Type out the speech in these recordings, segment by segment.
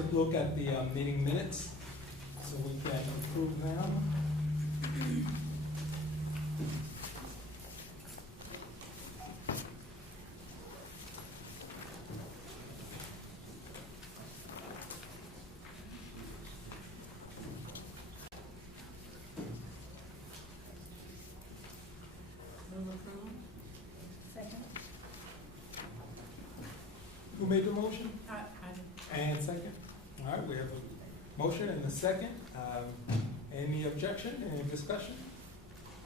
quick look at the meeting minutes so we can approve them. Move approval. Second. Who made the motion? I do. And second? All right, we have a motion and a second. Any objection, any discussion?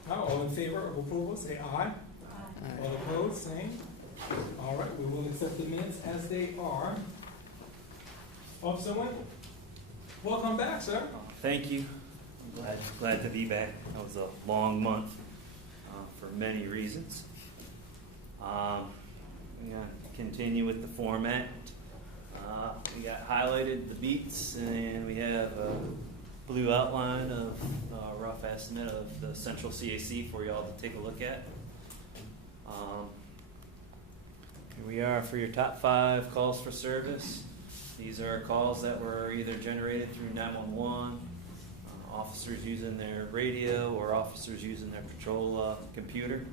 No, all in favor of approval, say aye. Aye. All opposed, same. All right, we will accept the minutes as they are. Officer Wendell, welcome back, sir. Thank you. I'm glad to be back. That was a long month for many reasons. We're going to continue with the format. We got highlighted the beats, and we have a blue outline of a rough estimate of the central CAC for y'all to take a look at. Here we are for your top 5 calls for service. These are calls that were either generated through 911, officers using their radio, or officers using their patrol computer.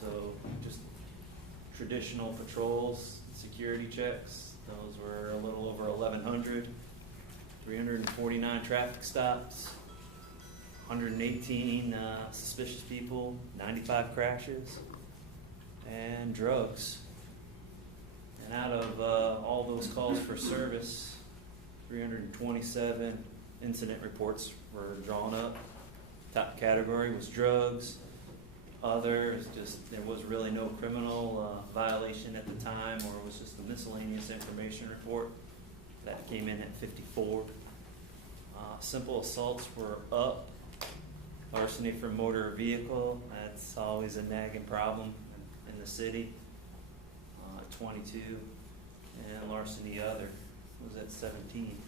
So just traditional patrols, security checks, those were a little over 1,100, 349 traffic stops, 118 suspicious people, 95 crashes, and drugs. And out of all those calls for service, 327 incident reports were drawn up. Top category was drugs. Others, just there was really no criminal violation at the time, or it was just a miscellaneous information report. That came in at 54. Simple assaults were up. Larceny for motor vehicle, that's always a nagging problem in the city. 22. And larceny other was at 17.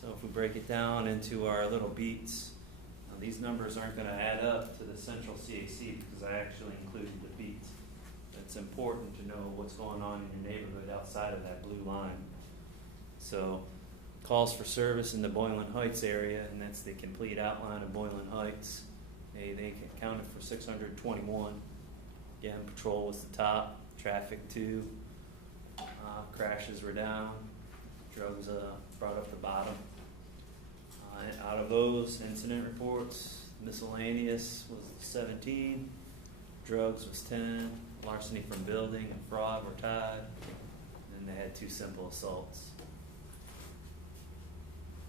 So if we break it down into our little beats, these numbers aren't going to add up to the central CAC because I actually included the beats. It's important to know what's going on in your neighborhood outside of that blue line. So calls for service in the Boylan Heights area, and that's the complete outline of Boylan Heights. They accounted for 621. Again, patrol was the top, traffic 2, crashes were down, drugs brought up the bottom. Out of those incident reports, miscellaneous was 17, drugs was 10, larceny from building and fraud were tied, and they had 2 simple assaults.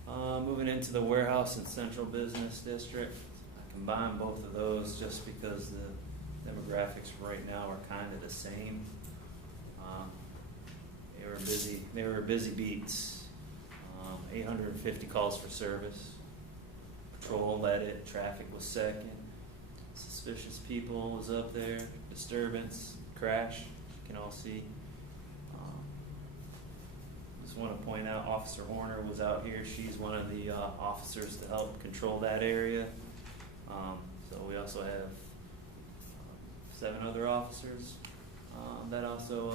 Moving into the warehouse and central business district, I combined both of those just because the demographics right now are kind of the same. They were busy beats. 850 calls for service. Patrol led it. Traffic was second. Suspicious people was up there. Disturbance, crash, you can all see. Just want to point out Officer Horner was out here. She's one of the officers to help control that area. So we also have 7 other officers that also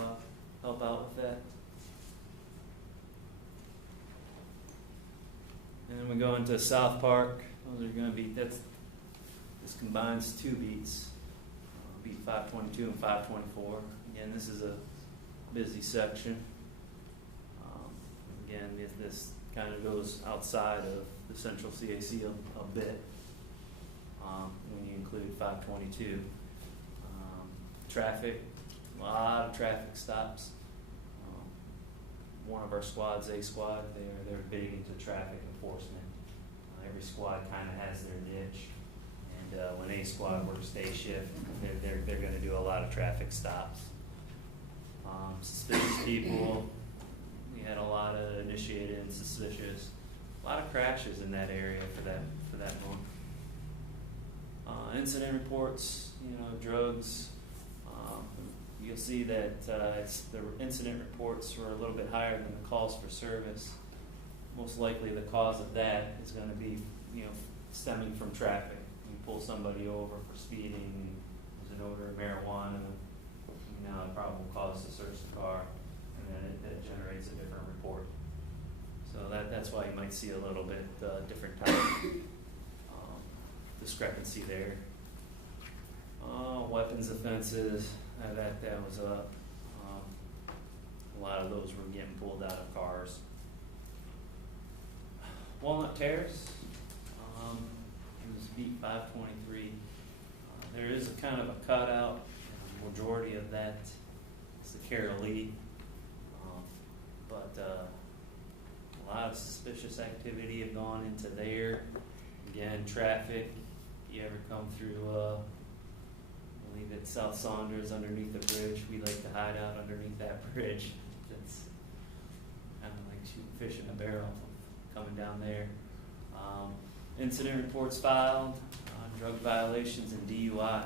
help out with that. And then we go into South Park. Those are going to be, this combines 2 beats, beat 522 and 524. Again, this is a busy section. Again, this kind of goes outside of the central CAC a bit when you include 522. Traffic, a lot of traffic stops. One of our squads, A squad, they're big into traffic enforcement. Every squad kind of has their niche, and when A squad works day shift, they're going to do a lot of traffic stops. Suspicious people, we had a lot of initiated and suspicious. A lot of crashes in that area for that month. Incident reports, drugs. You'll see that the incident reports were a little bit higher than the calls for service. Most likely the cause of that is going to be, stemming from traffic. You pull somebody over for speeding, there's an odor of marijuana, now a probable cause to search the car, and then it generates a different that's why you might see a little bit different type discrepancy there. Weapons offenses, that was up. A lot of those were getting pulled out of cars. Walnut Terrace, it was beat 523. There is a kind of a cutout. Majority of that is the Carol Lee. But a lot of suspicious activity have gone into there. Again, traffic. If you ever come through, I believe it's South Saunders underneath the bridge. We like to hide out underneath that bridge. It's kind of like shooting fish in a barrel coming down there. Incident reports filed, drug violations and DUI.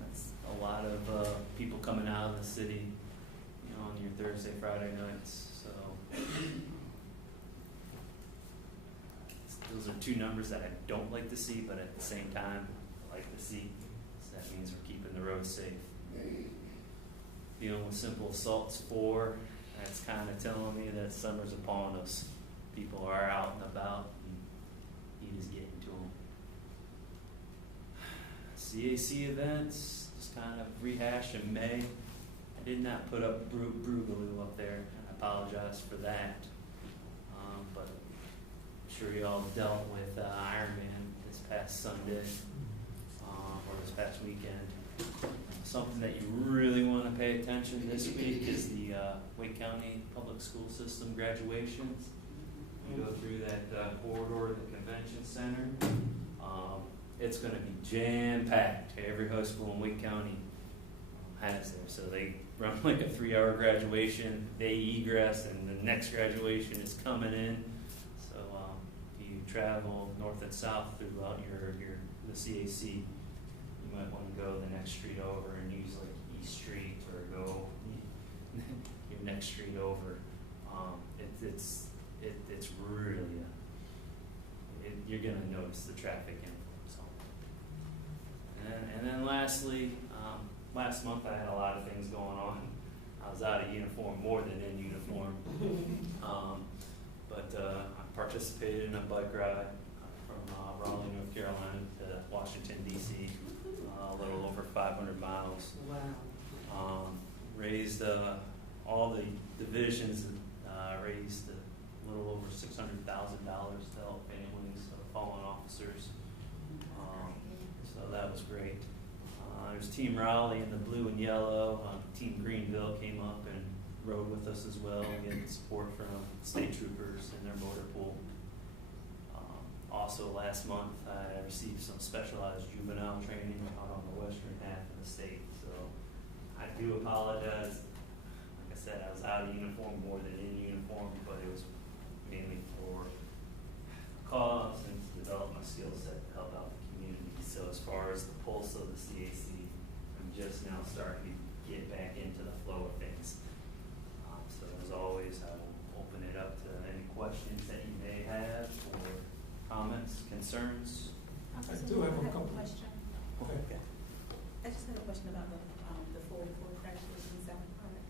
That's a lot of people coming out of the city, on your Thursday, Friday nights. So those are two numbers that I don't like to see, but at the same time, I like to see. So that means we're keeping the roads safe. Dealing with simple assaults 4. That's kind of telling me that summer's upon us. People are out and about, and heat is getting to them. CAC events, just kind of rehash in May. I did not put up Brugaloo up there, and I apologize for that. But I'm sure you all dealt with Ironman this past Sunday, or this past weekend. Something that you really want to pay attention this week is the Wake County Public School System graduations. You go through that corridor to the convention center. It's going to be jam-packed. Every high school in Wake County has there. So they run like a 3-hour graduation, they egress, and the next graduation is coming in. So if you travel north and south throughout the CAC, you might want to go the next street over and use like East Street, or go your next street over. It's really you're gonna notice the traffic influx. And then lastly, last month I had a lot of things going on. I was out of uniform more than in uniform, but I participated in a bike ride from Raleigh, North Carolina to Washington, D.C., a little over 500 miles. Wow. Raised all the divisions, raised a little over $600,000 to help families of fallen officers. So that was great. There's Team Raleigh in the blue and yellow. Team Greenville came up and rode with us as well, getting support from state troopers in their motor pool. Also last month I received some specialized juvenile training out on the western half of the state. So I do apologize. Like I said, I was out of uniform more than in uniform, but it was mainly for cause and to develop my skill set to help out the community. So as far as the pulse of the CAC, I'm just now starting to get back into the flow of things. So as always, I will open it up to any questions that you may have, or comments, concerns. I do have a couple. Question. Okay. I just had a question about the 44 crashes in South Park.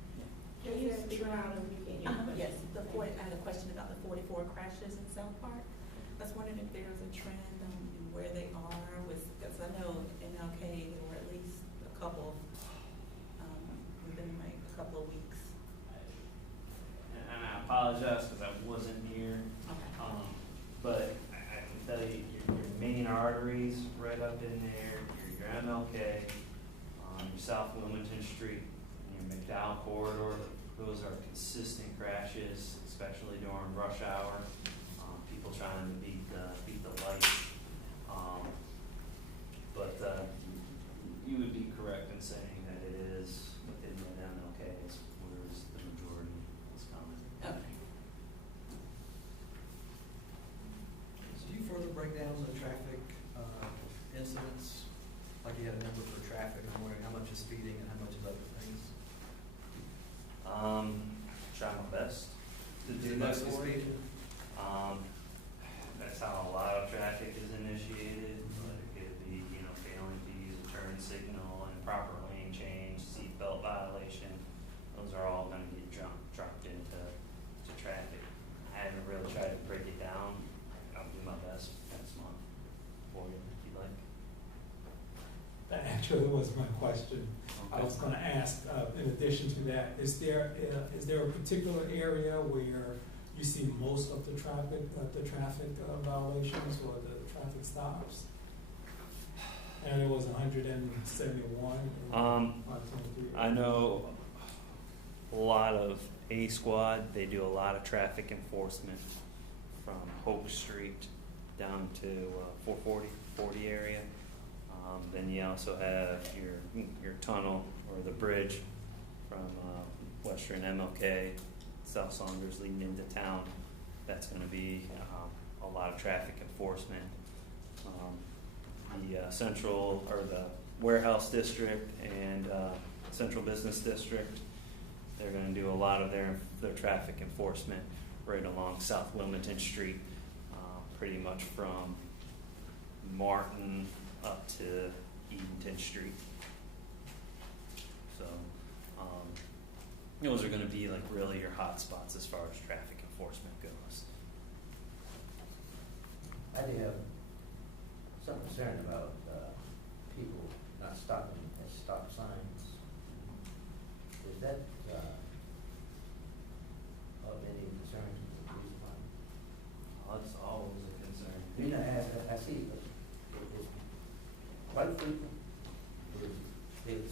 Can you speak louder? We can't hear you. Yes, I had a question about the 44 crashes in South Park. I was wondering if there was a trend in where they are, because I know in MLK there were at least a couple within like a couple of weeks. And I apologize because I wasn't here. Okay. But I can tell you, your main arteries right up in there, your MLK, your South Wilmington Street, and your McDowell corridor, those are consistent crashes, especially during rush hour. People trying to beat the light. But you would be correct in saying that it is within the MLKs where the majority is coming. Okay. So do you further break down the traffic incidents? Like you had a number for traffic, I'm wondering how much is speeding and how much is other things? Try my best to Is do it that mostly for you. speeding? That's how a lot of traffic is initiated, but it could be, failing to use a turn signal, improper lane change, seatbelt violation. Those are all gonna get dropped into traffic. I haven't really tried to actually was my question. I was gonna ask, in addition to that, is there a particular area where you see most of the traffic violations or the traffic stops? And it was 171. I know a lot of A Squad, they do a lot of traffic enforcement from Hope Street down to 40 area. Then you also have your tunnel or the bridge from Western MLK, South Saunders leading into town. That's going to be a lot of traffic enforcement. The central or the warehouse district and central business district, they're going to do a lot of their traffic enforcement right along South Wilmington Street, pretty much from Martin up to Edenton Street. So those are going to be like really your hot spots as far as traffic enforcement goes. I do have some concern about people not stopping at stop signs. Is that of any concern to the police department? That's always a concern. You know, I see it's quite frequent.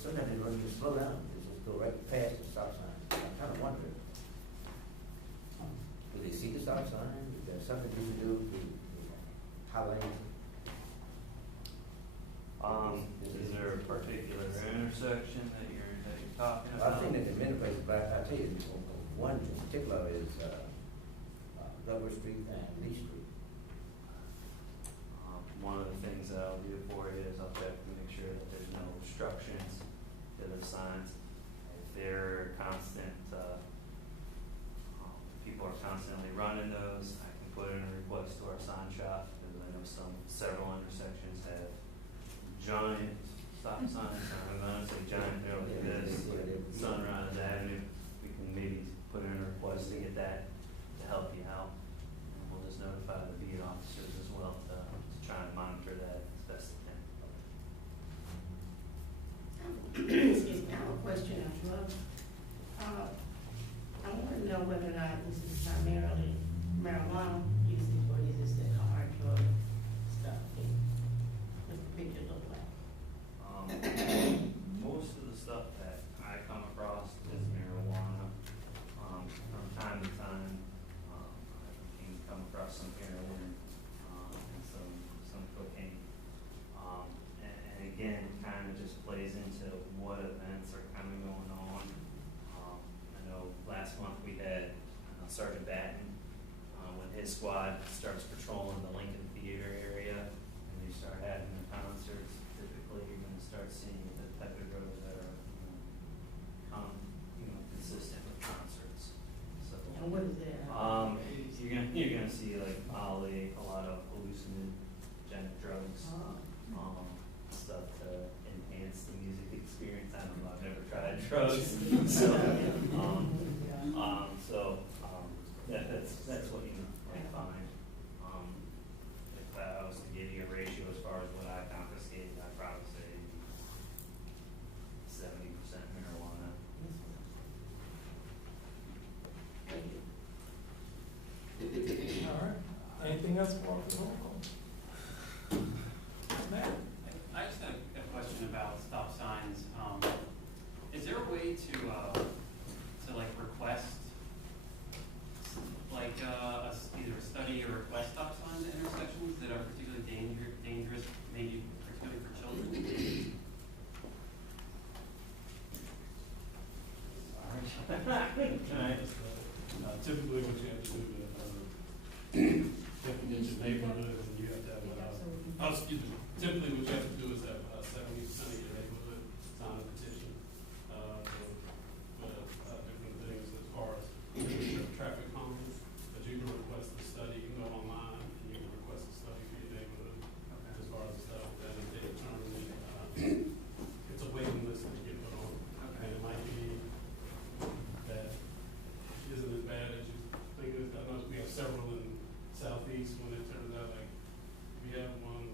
Sometimes they run, just slow down, they just go right past the stop sign. I'm kind of wondering, do they see the stop sign? Is there something you can do to highlight? Is there a particular intersection that you're talking Well, about? I think that in many places, but I tell you, one in particular is Douglas Street and Lee Street. One of the things that I'll do for you is I'll check to make sure that there's no obstructions to the signs. If they're constant, people are constantly running those, I can put in a request to our sign shop, because I know several intersections have giant stop signs. I'm gonna say giant, they're like this, Sunrise Avenue. We can maybe put in a request to get that to help you out. And we'll just notify the beat officers as well to try and monitor that as best they can. Excuse me, I have a question on drugs. I want to know whether or not this is primarily marijuana usage or is this the hard drug stuff? What's the picture look like? Most of the stuff that I come across is marijuana. From time to time, I can come across some heroin, and some cocaine. And again, it kind of just plays into what events are kind of going on. I know last month we had Sergeant Batten, when his squad starts patrolling the Lincoln Theater area, and they start having the concerts, typically you're going to start seeing the type of drugs that are consistent with concerts. So, And what is that? you're gonna see like Molly, a lot of hallucinogenic drugs, stuff to enhance the music experience. I don't know, I've never tried drugs, that's what you might find. If I was to give you a ratio as far as what I confiscated, I'd probably say 70% marijuana. Thank you. All right. Anything else for the roll call? Matt? I just have a question about stop signs. Is there a way to like request, like either a study or request stop signs at intersections that are particularly dangerous, maybe particularly for children? Typically, what you have to do is, you have to get your neighborhood, and you have to have, typically what you have to do is have 70% of your neighborhood sign a petition, for different things as far as traffic calming, but you can request a study, you can go online, and you can request a study for your neighborhood, as far as the stuff that they determine, it's a waiting list that you get put on, and it might be that isn't as bad as you think it is. I know we have several in Southeast when it turns out like we have one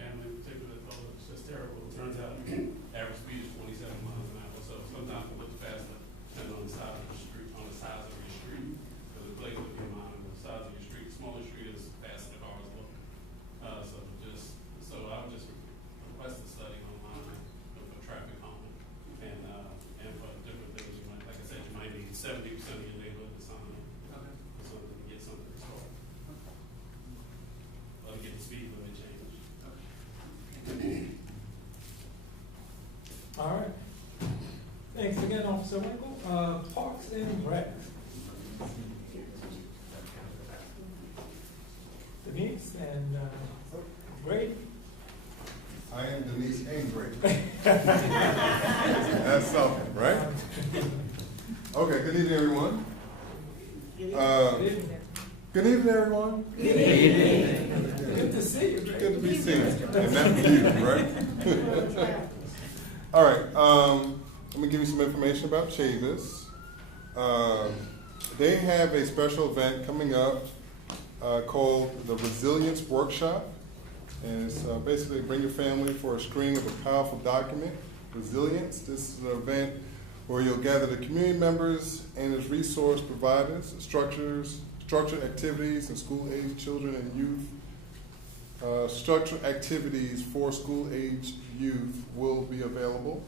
family in particular that Mr. Winkle, Parks and Rec. Denise and Grady. I am Denise Aingrady. That's something, right? Okay, good evening, everyone. Good evening, everyone. Good evening. Good to see you. Good to be seen. And that's you, right? All right, let me give you some information about Chavis. They have a special event coming up called the Resilience Workshop. And it's basically bring your family for a screening of a powerful document, Resilience. This is an event where you'll gather the community members and its resource providers, structured activities and school-age children and youth. Structured activities for school-age youth will be available,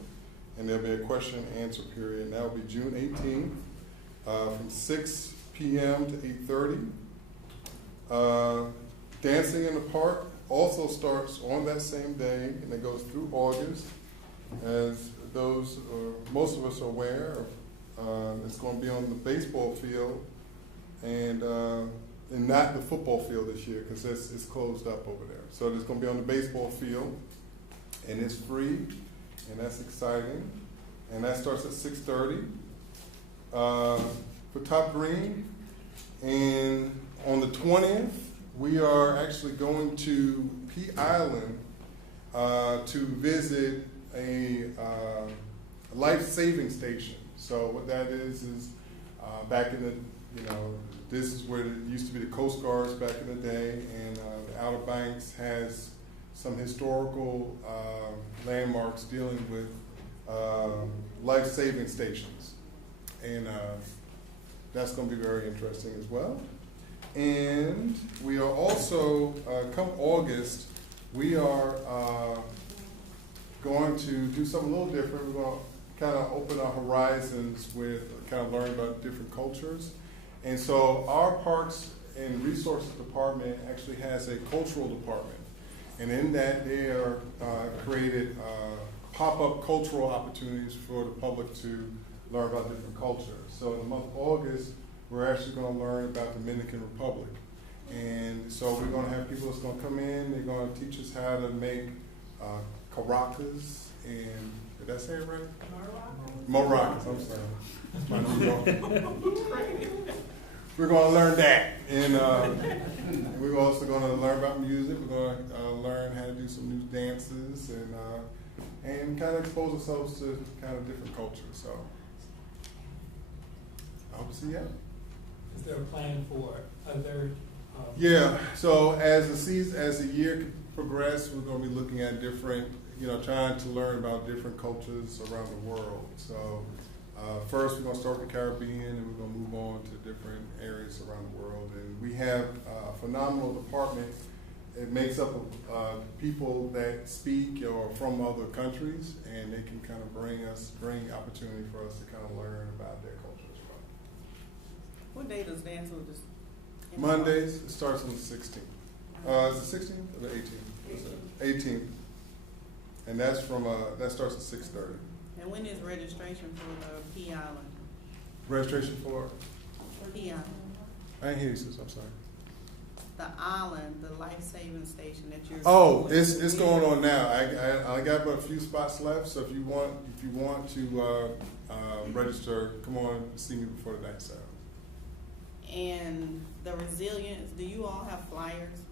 and there'll be a question and answer period, and that will be June 18th from 6 p.m. to 8:30. Dancing in the Park also starts on that same day, and it goes through August. As those, most of us are aware, it's going to be on the baseball field and not the football field this year because it's closed up over there. So it's going to be on the baseball field, and it's free, and that's exciting. And that starts at 6:30 for Top Green. And on the 20th, we are actually going to Pea Island to visit a life-saving station. So what that is back in the, this is where it used to be the Coast Guards back in the day, and the Outer Banks has some historical landmarks dealing with life-saving stations. And that's going to be very interesting as well. And we are also, come August, we are going to do something a little different. We're going to kind of open our horizons with kind of learn about different cultures. And so our Parks and Resources Department actually has a cultural department. And in that, they are created pop-up cultural opportunities for the public to learn about different cultures. So in the month of August, we're actually going to learn about the Dominican Republic. And so we're going to have people that's going to come in, they're going to teach us how to make caracas and, did I say it right? Maracas, I'm sorry. My New York. We're going to learn that. And we're also going to learn about music. We're going to learn how to do some new dances and kind of expose ourselves to kind of different cultures. So I hope to see you. Is there a plan for other? Yeah. So as the year progresses, we're going to be looking at different, trying to learn about different cultures around the world. So first, we're going to start with the Caribbean, and we're going to move on to different areas around the world. And we have a phenomenal department. It makes up of people that speak or from other countries, and they can kind of bring opportunity for us to kind of learn about their culture as well. What day does dance with this? Mondays, it starts on the 16th. Is it 16th or the 18th? 18th. And that's that starts at 6:30. And when is registration for the Pea Island? Registration for? Pea Island. I didn't hear you, sis. I'm sorry. The island, the life-saving station that you're. Oh, it's going on now. I got about a few spots left. So if you want to register, come on and see me before the night's out. And the resilience. Do you all have flyers?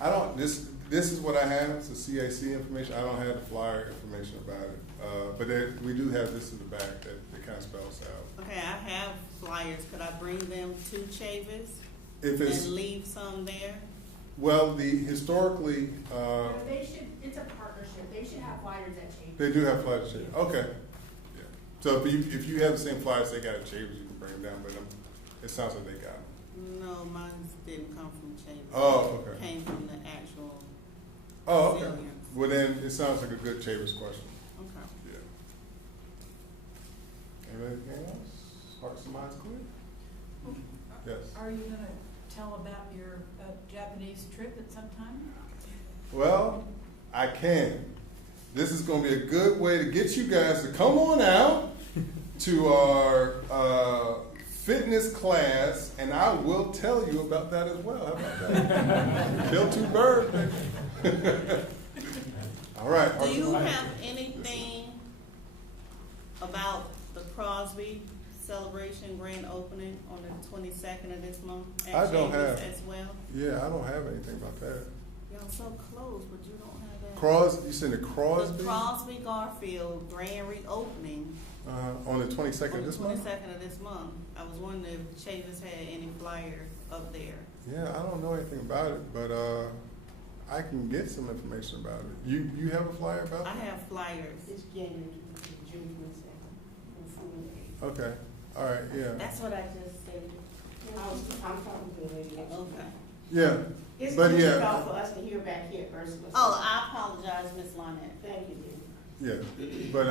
I don't. This is what I have. It's the CAC information. I don't have the flyer information about it. But we do have this in the back that kind of spells out. Okay, I have flyers. Could I bring them to Chavis? If it's and leave some there? well, historically. No, they should. It's a partnership. They should have flyers at Chambers. They do have flyers. Okay. Yeah. So if you have the same flyers they got at Chambers, you can bring them down. But it sounds like they got them. No, mine didn't come from Chambers. Oh, okay. It came from the actual. Oh, okay. Resilience. Well, then it sounds like a good Chambers question. Okay. Yeah. Anything else? Hearts and minds clear? Yes. Are you going to tell about your Japanese trip at some time? Well, I can. This is going to be a good way to get you guys to come on out to our fitness class, and I will tell you about that as well. How about that? Kill two birds. All right. Do you have anything about the Crosby celebration grand opening on the 22nd of this month? at I don't Chambers have. As well? Yeah, I don't have anything about that. Y'all so close, but you don't have that. You said the Crosby? The Crosby Garfield grand reopening On the 22nd on of the this month? 22nd of this month. I was wondering if Chambers had any flyers up there. Yeah, I don't know anything about it, but I can get some information about it. You have a flyer about I it? have flyers. It's January to June 22nd. Okay, all right, yeah. That's what I just said. I'm talking to the lady. Okay. Yeah, It's but going to yeah. be called for us to hear back here first. Oh, I apologize, Ms. Lynette. Thank you, dear. Yeah, but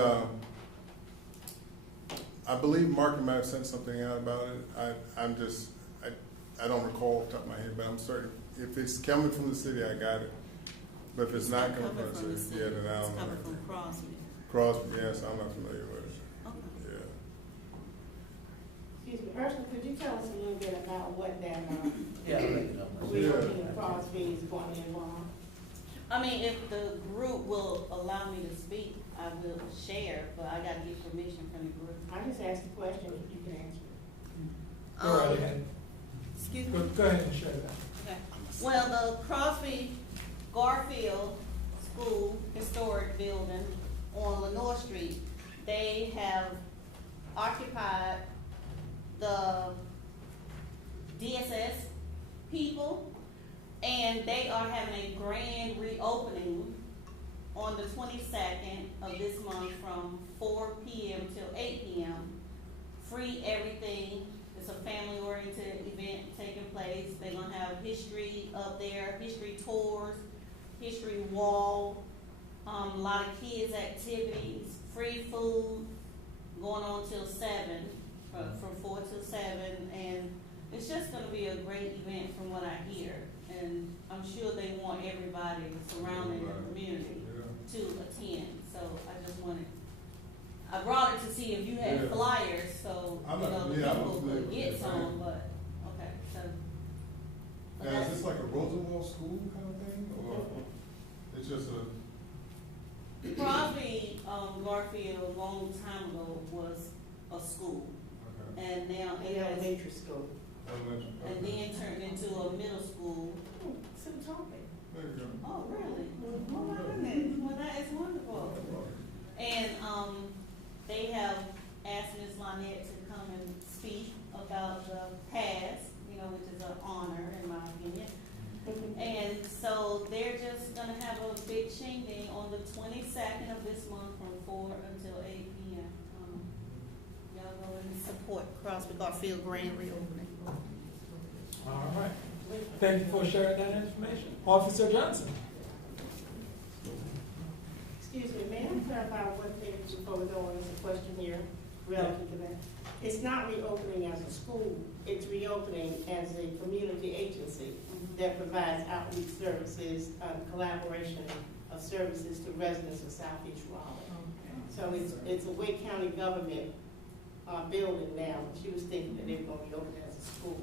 I believe Mark might have sent something out about it. I don't recall off the top of my head, but I'm certain. If it's coming from the city, I got it. But if it's not coming from the city, yeah, then I don't It's know. coming from Crosby. Crosby, yes, I'm not familiar with it. Okay. Yeah. Excuse me, Ursula, could you tell us a little bit about what that, Yeah, I'll make it up. reopening of Crosby is going to involve? I mean, if the group will allow me to speak, I will share, but I gotta get permission from the group. I just asked the question, if you can answer it. Go right ahead. Excuse me? Go ahead and share that. Okay. Well, the Crosby Garfield School Historic Building on Lenore Street, they have occupied the DSS people, and they are having a grand reopening on the 22nd of this month from 4 p.m. till 8 p.m. Free everything. It's a family-oriented event taking place. They're gonna have history up there, history tours, history wall, a lot of kids' activities, free food, going on till 7, from 4 till 7, and it's just gonna be a great event from what I hear. And I'm sure they want everybody surrounding the community to attend, so I just wanted, I brought it to see if you had Yeah. flyers, so, I'm you not- know, the yeah, I'm people familiar could with get that, some, but, okay, so. but Now, is that's- this like a Roosevelt school kind of thing, or it's just a? Crosby, Garfield, a long time ago, was a school, Okay. and now it The has, elementary school. Elementary, and okay. then turned into a middle school. So talking. There you go. Oh, really? Oh, my goodness, well, that is wonderful. And, they have asked Ms. Lynette to come and speak about the past, which is an honor in my opinion. And so they're just gonna have a big shindig on the 22nd of this month from 4 until 8 p.m. Y'all go and support Crosby Garfield grand reopening. All right. Thank you for sharing that information. Officer Johnson. Excuse me, may I clarify one thing before we go on? There's a question here relative to that. It's not reopening as a school, it's reopening as a community agency that provides outreach services, collaboration of services to residents of Southeast Raleigh. So it's a Wake County government building now. She was thinking that they were going to be open as a school.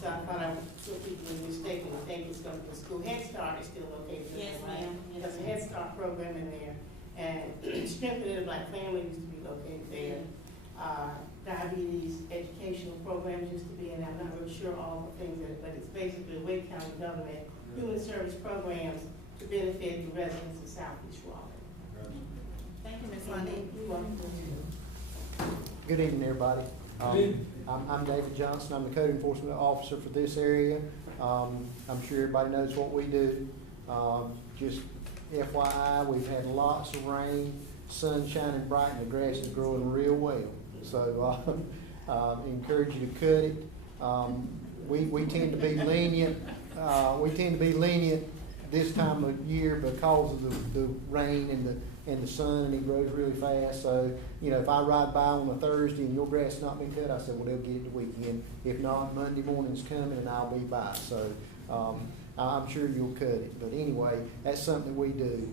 So I thought I was sure people were mistaken and think it's going to be a school. Head Start is still located there, Yes, right? ma'am. Yes, There's a ma'am. Head Start program in there, and Strengthening the Black Family used to be located there. Diabetes educational programs used to be in there. I'm not really sure all the things that, but it's basically Wake County government human service programs to benefit the residents of Southeast Raleigh. Thank you, Ms. Lynette. You're welcome. Good evening, everybody. Good evening. I'm David Johnson. I'm the code enforcement officer for this area. I'm sure everybody knows what we do. Just FYI, we've had lots of rain, sun shining bright, and the grass is growing real well. So encourage you to cut it. We tend to be lenient. We tend to be lenient this time of year because of the rain and the sun, and it grows really fast. So, if I ride by on a Thursday and your grass has not been cut, I said, well, they'll get it the weekend. If not, Monday morning's coming and I'll be by. So I'm sure you'll cut it. But anyway, that's something we do.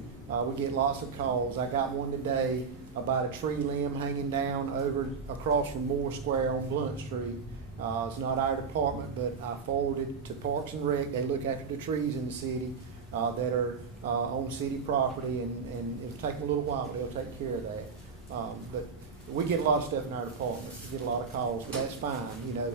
We get lots of calls. I got one today about a tree limb hanging down over across from Moore Square on Blunt Street. It's not our department, but I forwarded it to Parks and Rec. They look after the trees in the city that are on city property, and it'll take them a little while, but they'll take care of that. But we get a lot of stuff in our department. We get a lot of calls, but that's fine. You know,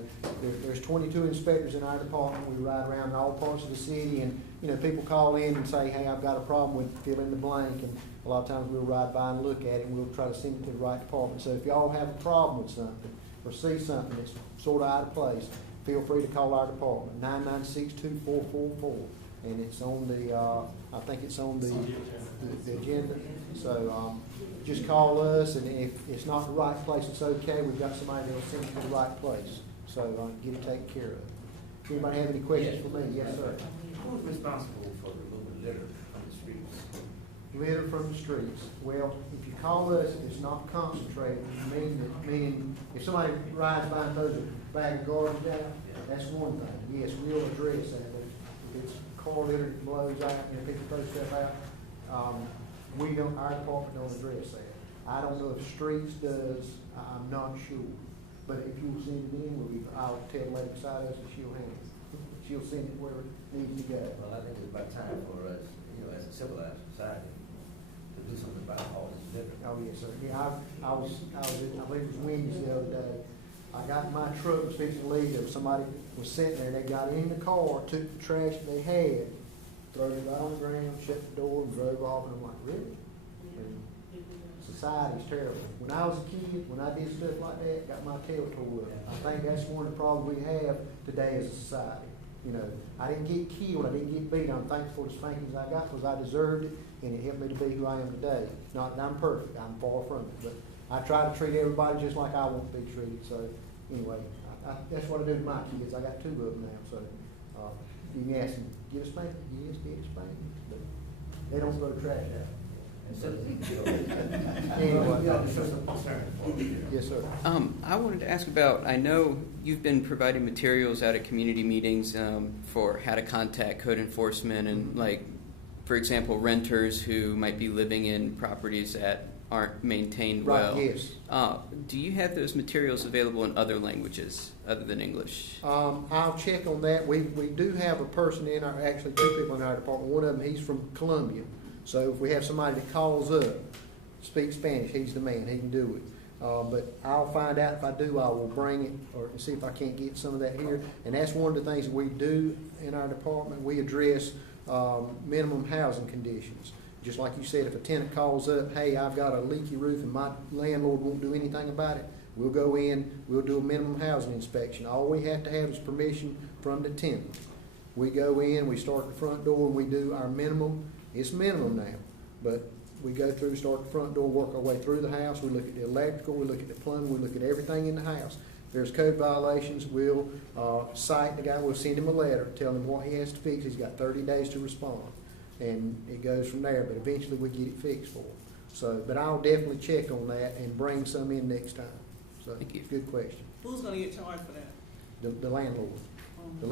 there's 22 inspectors in our department. We ride around in all parts of the city, and you know, people call in and say, "Hey, I've got a problem with fill in the blank," and a lot of times we'll ride by and look at it, and we'll try to send it to the right department. So if y'all have a problem with something or see something that's sort of out of place, feel free to call our department, 996-2444, and it's on the I think it's on the agenda. So just call us, and if it's not the right place, it's okay. We've got somebody that'll send it to the right place. So get it taken care of. Anybody have any questions for me? Yes, sir. Who's responsible for removing litter from the streets? Litter from the streets. Well, if you call us, if it's not concentrated, meaning if somebody rides by and throws a bag of garbage out, that's one thing. Yes, we'll address that. But if it's car litter that blows out and people throw stuff out, our department don't address that. I don't know if streets does, I'm not sure. But if you'll send it in, I'll tell the lady beside us that she'll handle it. She'll send it where it needs to go. Well, I think it's about time for us, you know, as a civilized society, to do something about all this litter. Oh, yes, sir. Yeah, I believe it was Wednesday the other day. I got in my truck, was fixing to leave, there was somebody was sitting there, they got in the car, took the trash they had, threw it right on the ground, shut the door, and drove off, and I'm like, really? And society's terrible. When I was a kid, when I did stuff like that, got my tail tore up. I think that's one of the problems we have today as a society. You know, I didn't get killed, I didn't get beat. I'm thankful for the spankings I got because I deserved it, and it helped me to be who I am today. Not that I'm perfect, I'm far from it, but I try to treat everybody just like I want to be treated. So anyway, that's what I do to my kids. I got 2 of them now, so you can ask them, get a spanking? Yes, get a spanking. But they don't throw the trash out. Yes, sir. I wanted to ask about, I know you've been providing materials out at community meetings for how to contact code enforcement and, like, for example, renters who might be living in properties that aren't maintained well. Right, yes. Do you have those materials available in other languages other than English? I'll check on that. We do have a person in our, actually 2 people in our department. One of them, he's from Colombia. So if we have somebody that calls up, speaks Spanish, he's the man, he can do it. But I'll find out. If I do, I will bring it or see if I can't get some of that here. And that's one of the things that we do in our department. We address minimum housing conditions. Just like you said, if a tenant calls up, hey, I've got a leaky roof and my landlord won't do anything about it, we'll go in, we'll do a minimum housing inspection. All we have to have is permission from the tenant. We go in, we start at the front door, and we do our minimum. It's minimum now, but we go through, start the front door, work our way through the house. We look at the electrical, we look at the plumbing, we look at everything in the house. If there's code violations, we'll cite the guy, we'll send him a letter, tell him what he has to fix. He's got 30 days to respond, and it goes from there, but eventually we get it fixed for him. So, but I'll definitely check on that and bring some in next time. So, Thank you. Good question. Who's gonna get charged for that? The landlord. The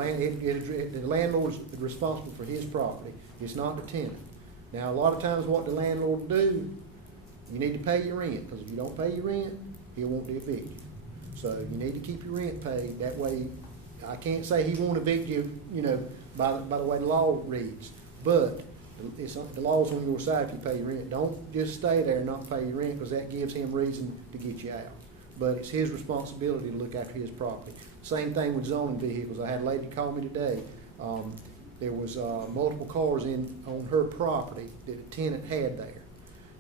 landlord's responsible for his property. It's not the tenant. Now, a lot of times what the landlord will do, you need to pay your rent, because if you don't pay your rent, he won't evict you. So you need to keep your rent paid. That way, I can't say he won't evict you, you know, by the way the law reads. But the law's on your side if you pay your rent. Don't just stay there and not pay your rent, because that gives him reason to get you out. But it's his responsibility to look after his property. Same thing with zoning vehicles. I had a lady call me today. There was multiple cars on her property that a tenant had there,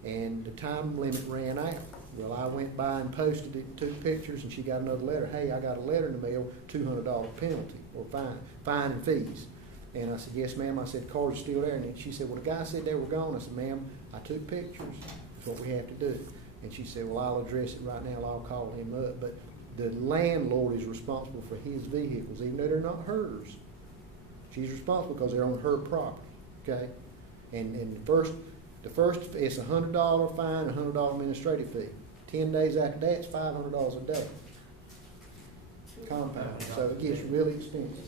and the time limit ran out. Well, I went by and posted it, took pictures, and she got another letter. Hey, I got a letter in the mail, $200 penalty or fine and fees. And I said, yes, ma'am. I said, cars are still there. And she said, well, the guy said they were gone. I said, ma'am, I took pictures. That's what we have to do. And she said, well, I'll address it right now. I'll call him up. But the landlord is responsible for his vehicles, even though they're not hers. She's responsible because they're on her property, okay? And the first it's a $100 fine, a $100 administrative fee. 10 days after that, it's $500 a day. Compound, so it gets really expensive.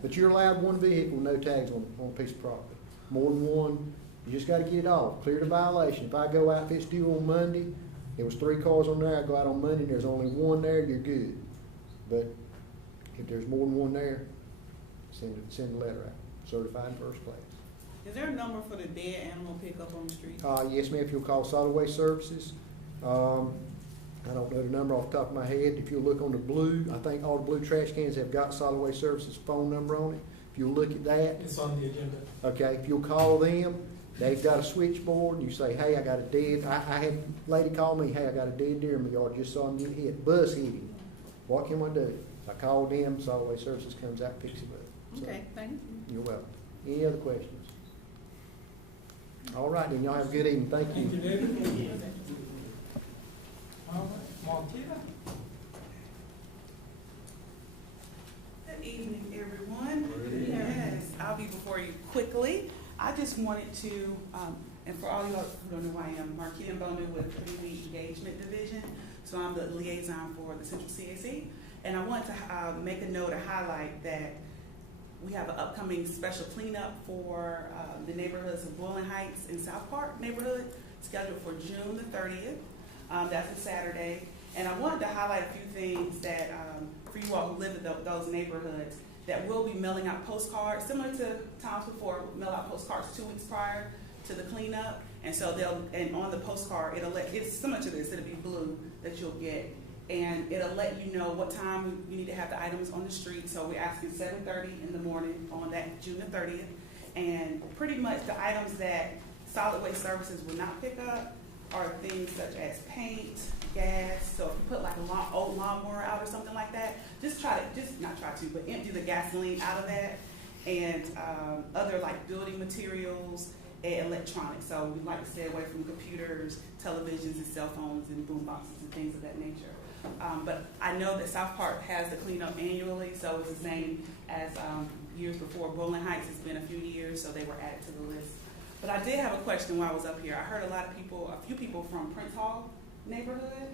But you're allowed one vehicle, no tags on a piece of property. More than one, you just got to get it off. Clear the violation. If I go out, if it's due on Monday, There was 3 cars on there, I go out on Monday, and there's only 1 there, you're good. But if there's more than 1 there, send a letter out, certified first class. Is there a number for the dead animal pickup on the street? Yes, ma'am, if you'll call Solid Waste Services. I don't know the number off the top of my head. If you look on the blue, I think all the blue trash cans have got Solid Waste Services phone number on it. If you'll look at that, It's on the agenda. okay, if you'll call them, they've got a switchboard, and you say, hey, I got a dead, I had a lady call me, hey, I got a dead deer in my yard, just saw him get hit, bus hit him. What can I do? I called them, Solid Waste Services comes out, picks him up. So, Okay, thank you. you're welcome. Any other questions? All right, then y'all have a good evening. Thank Thank you, you. David. All right, Marquita. Good evening, everyone. Yes, I'll be before you quickly. I just wanted to, and for all you who don't know who I am, Marquita Mbonu with Community Engagement Division. So I'm the liaison for the Central CAC. And I want to make a note to highlight that we have an upcoming special cleanup for the neighborhoods of Boylan Heights and South Park neighborhood, scheduled for June the 30th. That's a Saturday. And I wanted to highlight a few things that, for you all who live in those neighborhoods, that we'll be mailing out postcards, similar to times before, mail out postcards 2 weeks prior to the cleanup. And so and on the postcard, it's similar to this, it'll be blue that you'll get. And it'll let you know what time you need to have the items on the street. So we're asking 7:30 in the morning on that June the 30th. And pretty much the items that Solid Waste Services will not pick up are things such as paint, gas. So if you put like a old lawnmower out or something like that, but empty the gasoline out of that. And other like building materials and electronics. So we like to stay away from computers, televisions, and cell phones, and boom boxes and things of that nature. But I know that South Park has the cleanup annually, so it's the same as years before. Boylan Heights has been a few years, so they were added to the list. But I did have a question while I was up here. I heard a few people from Prince Hall neighborhood,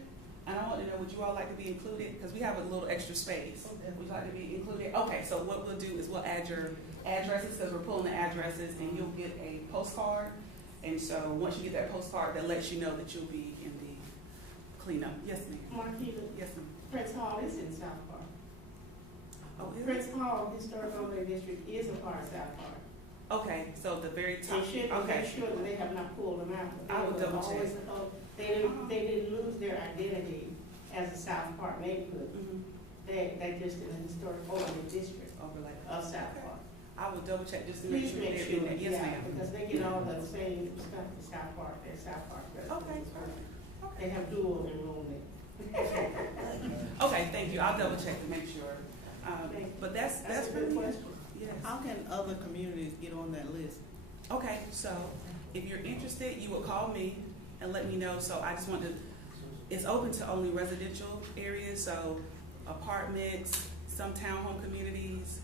and I want to know, would you all like to be included? Because we have a little extra space. Would you like to be included? Okay, so what we'll do is we'll add your addresses, because we're pulling the addresses, and you'll get a postcard. And so once you get that postcard, that lets you know that you'll be in the cleanup. Yes, ma'am. Marquita, Yes, ma'am. Prince Hall is in South Park. Oh, is Prince it? Hall Historic Overlay District is a part of South Park. Okay, so the very top. They should Okay. make sure that they have not pulled them out. I will double check. They didn't lose their identity as a South Park neighborhood. Mhm. They just in the Historic Overlay District Overlay. of South Okay. Park. I will double check just to make Please sure make they're sure, in there. Yes, yeah, ma'am. because they get all the same stuff to South Park, they're South Park residents. Okay. They have dual enrollment. Okay, thank you. I'll double check to make sure. But that's That's a good really it. question. Yes. How can other communities get on that list? Okay, so if you're interested, you will call me and let me know. So I just want to, it's open to only residential areas, so apartments, some townhome communities,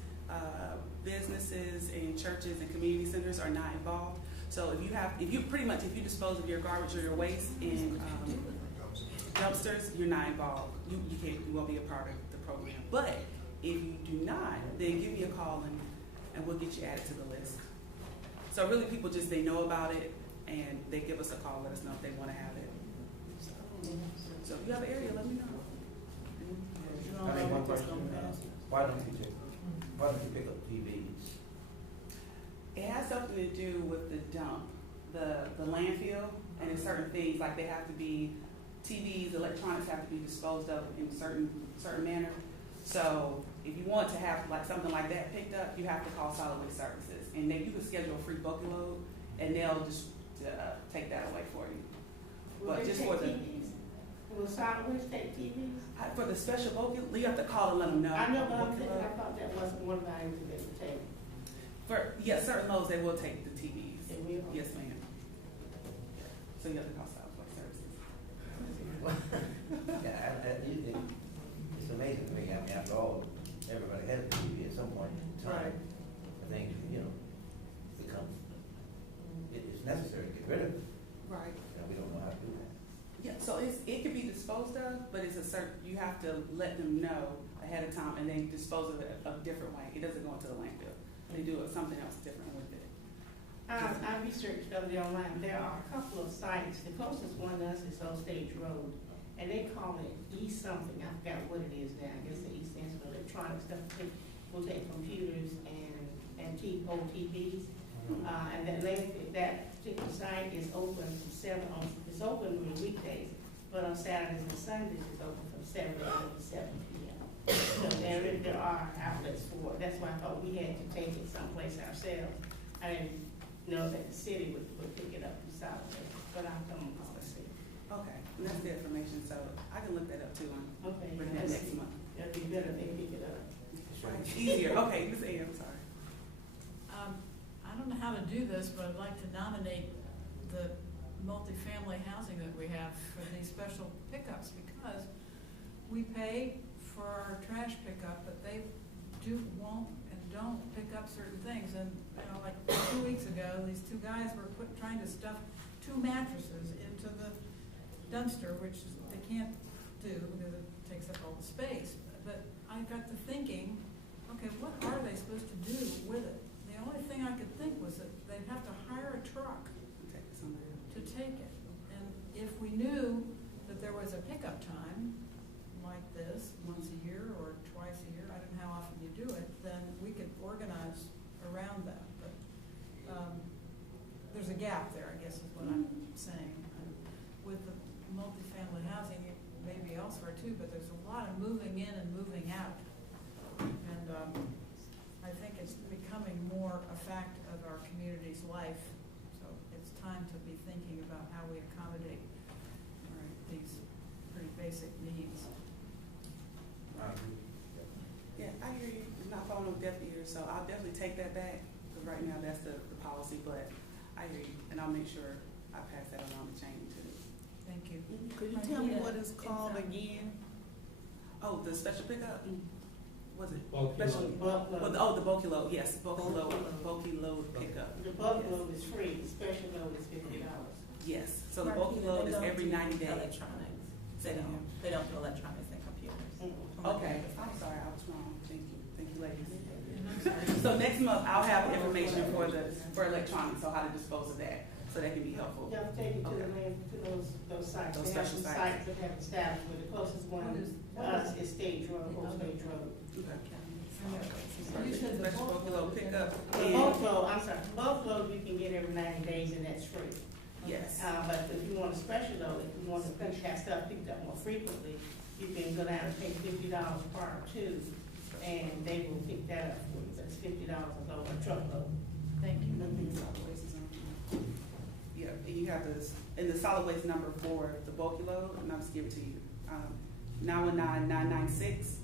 businesses and churches and community centers are not involved. So if you dispose of your garbage or your waste in dumpsters, you're not involved. You won't be a part of the program. But if you do not, then give me a call and we'll get you added to the list. So really people they know about it and they give us a call, let us know if they want to have it. So if you have an area, let me know. You don't I think know one what's question, gonna pass. why don't you pick up TVs? It has something to do with the dump, the landfill, and there's certain things, like they have to be, TVs, electronics have to be disposed of in certain manner. So if you want to have like something like that picked up, you have to call Solid Waste Services. And then you can schedule a free bucket load, and they'll just take that away for you. Will But they just take for the TVs? Will Solid Waste take TVs? for the special bucket, you have to call and let them know. I know, but I'm Bucket thinking, load. I thought that wasn't one of the items that they would take. Certain loads, they will take the TVs. They will? Yes, ma'am. So you have to call Solid Waste Services. Yeah, it's amazing to me, I mean, after all, everybody has a TV at some point in time. I think, becomes, it's necessary to get rid of it. Right. We don't know how to do that. Yeah, so it can be disposed of, but you have to let them know ahead of time, and they dispose of it a different way. It doesn't go into the landfill. They do something else different with it. I researched early online, there are a couple of sites, the closest one to us is Old Stage Road, and they call it E-something, I forgot what it is now, I guess the E stands for electronic stuff, we'll take computers and old TVs, and that particular site is open from it's open on weekdays, but on Saturdays and Sundays, it's open from 7 a.m. to 7 p.m. So there are outlets for it, that's why I thought we had to take it someplace ourselves. I didn't know that the city would pick it up from South Bay, but I'll come and call the city. Okay, and that's the information, so I can look that up too on, Okay, bring that next month. It'd be better if they pick it up. It's easier, okay, Ms. A, I'm sorry. I don't know how to do this, but I'd like to nominate the multifamily housing that we have for these special pickups, because we pay for our trash pickup, but they won't and don't pick up certain things. And, you know, like 2 weeks ago, these two guys were trying to stuff 2 mattresses into the dumpster, which they can't do because it takes up all the space. But I got to thinking, okay, what are they supposed to do with it? The only thing I could think was that they'd have to hire a truck to take it. And if we knew that there was a pickup time like this, once a year or twice a year, I don't know how often you do it, then we could organize around that. But there's a gap there, I guess is what I'm saying. With the multifamily housing, it may be elsewhere too, but there's a lot of moving in and moving out. And I think it's becoming more a fact of our community's life. So it's time to be thinking about how we accommodate these pretty basic needs. Yeah, I hear you. It's not falling on deaf ears, so I'll definitely take that back, because right now that's the policy, but I hear you, and I'll make sure I pass that along to Jane too. Thank you. Could you tell me what it's called again? Oh, the special pickup? Was it? Bulky Special, load. the bulky load, yes, bulky load pickup. The bulk load is free, the special load is $50. Yes, so the bulky load is every 90 days. Electronics. They don't do electronics and computers. Okay, I'm sorry, I was wrong. Thank you, ladies. So next month, I'll have information for electronics, so how to dispose of that, so that can be helpful. You have to take it to the land, to those sites. Those They have special some sites. sites that have established, but the closest one to us is Stage Road, Old Stage Road. You said the Special bulky load pickup. The bulk load, I'm sorry, bulk load you can get every 90 days and that's free. Yes. But if you want a special load, if you want to have stuff picked up more frequently, you can go down and pay $50 per too, and they will pick that up for you. That's $50 a load, a truckload. Thank you. Yeah, and you have this, and the solid waste number for the bulky load, and I'll just give it to you. 919-996-3245,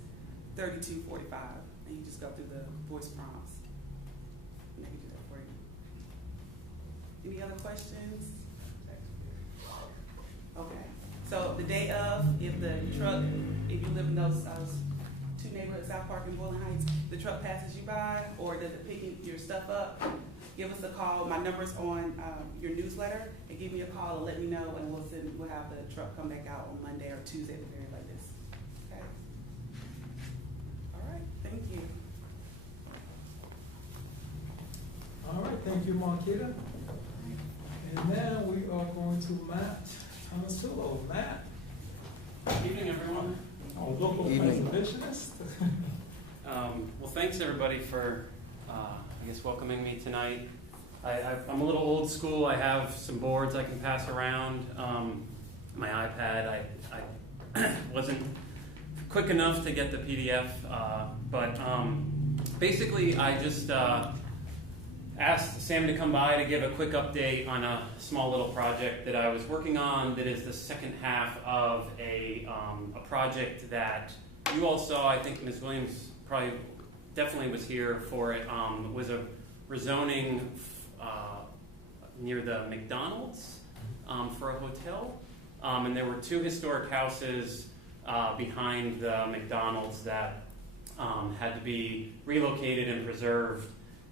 and you just go through the voice prompts. And they can do that for you. Any other questions? Okay, so the day of, if you live in those 2 neighborhoods, South Park and Boylan Heights, the truck passes you by, or does it pick your stuff up, give us a call. My number's on your newsletter, and give me a call and let me know, and we'll have the truck come back out on Monday or Tuesday at the very latest. Okay. All right. Thank you. All right, thank you, Marquita. And now we are going to Matt Tomasillo. Matt. Good evening, everyone. Our local preservationist. Well, thanks everybody for, I guess, welcoming me tonight. I'm a little old school. I have some boards I can pass around. My iPad, I wasn't quick enough to get the PDF, but basically I just asked Sam to come by to give a quick update on a small little project that I was working on that is the second half of a project that you all saw. I think Ms. Williams probably definitely was here for it. It was a rezoning near the McDonald's for a hotel. And there were 2 historic houses behind the McDonald's that had to be relocated and preserved.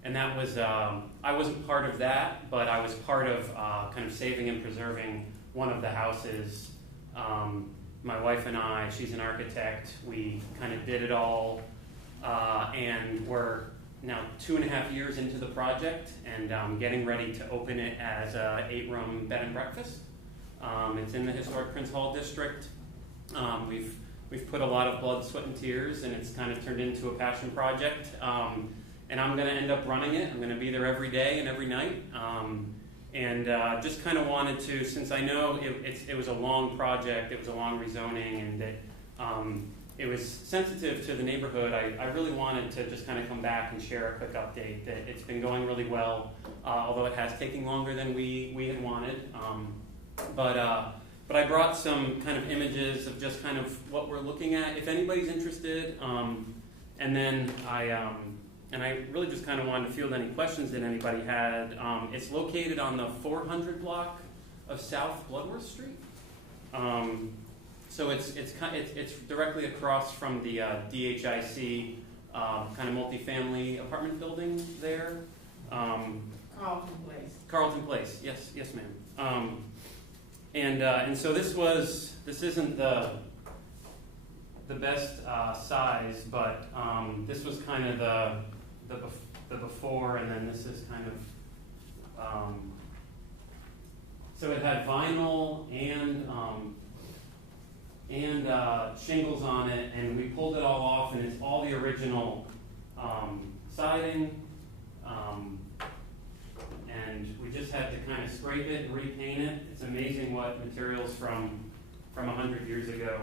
And that was, I wasn't part of that, but I was part of kind of saving and preserving one of the houses. My wife and I, she's an architect, we kind of did it all, and we're now 2.5 years into the project, and getting ready to open it as a 8-room bed and breakfast. It's in the historic Prince Hall district. We've put a lot of blood, sweat, and tears, and it's kind of turned into a passion project. And I'm going to end up running it. I'm going to be there every day and every night. And just kind of wanted to, since I know it was a long project, it was a long rezoning, and that it was sensitive to the neighborhood, I really wanted to just kind of come back and share a quick update that it's been going really well, although it has taken longer than we had wanted. But I brought some kind of images of just kind of what we're looking at, if anybody's interested. And then I really just kind of wanted to field any questions that anybody had. It's located on the 400 block of South Bloodworth Street. So it's directly across from the DHIC kind of multifamily apartment building there. Carlton Place. Carlton Place, yes, ma'am. And so this isn't the best size, but this was kind of the before, and then this is kind of so it had vinyl and shingles on it, and we pulled it all off, and it's all the original siding, and we just had to kind of scrape it and repaint it. It's amazing what materials from 100 years ago,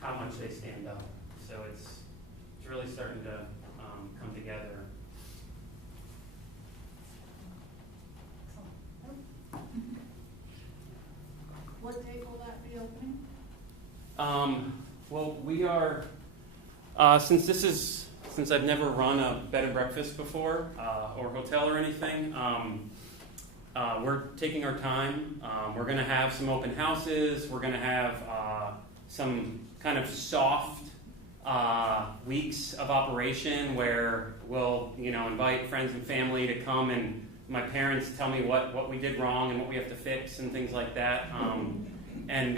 how much they stand up. So it's really starting to come together. What date will that be opening? Well, we are, since I've never run a bed and breakfast before, or hotel or anything, we're taking our time. We're going to have some open houses. We're going to have some kind of soft weeks of operation where we'll, invite friends and family to come, and my parents tell me what we did wrong and what we have to fix and things like that. And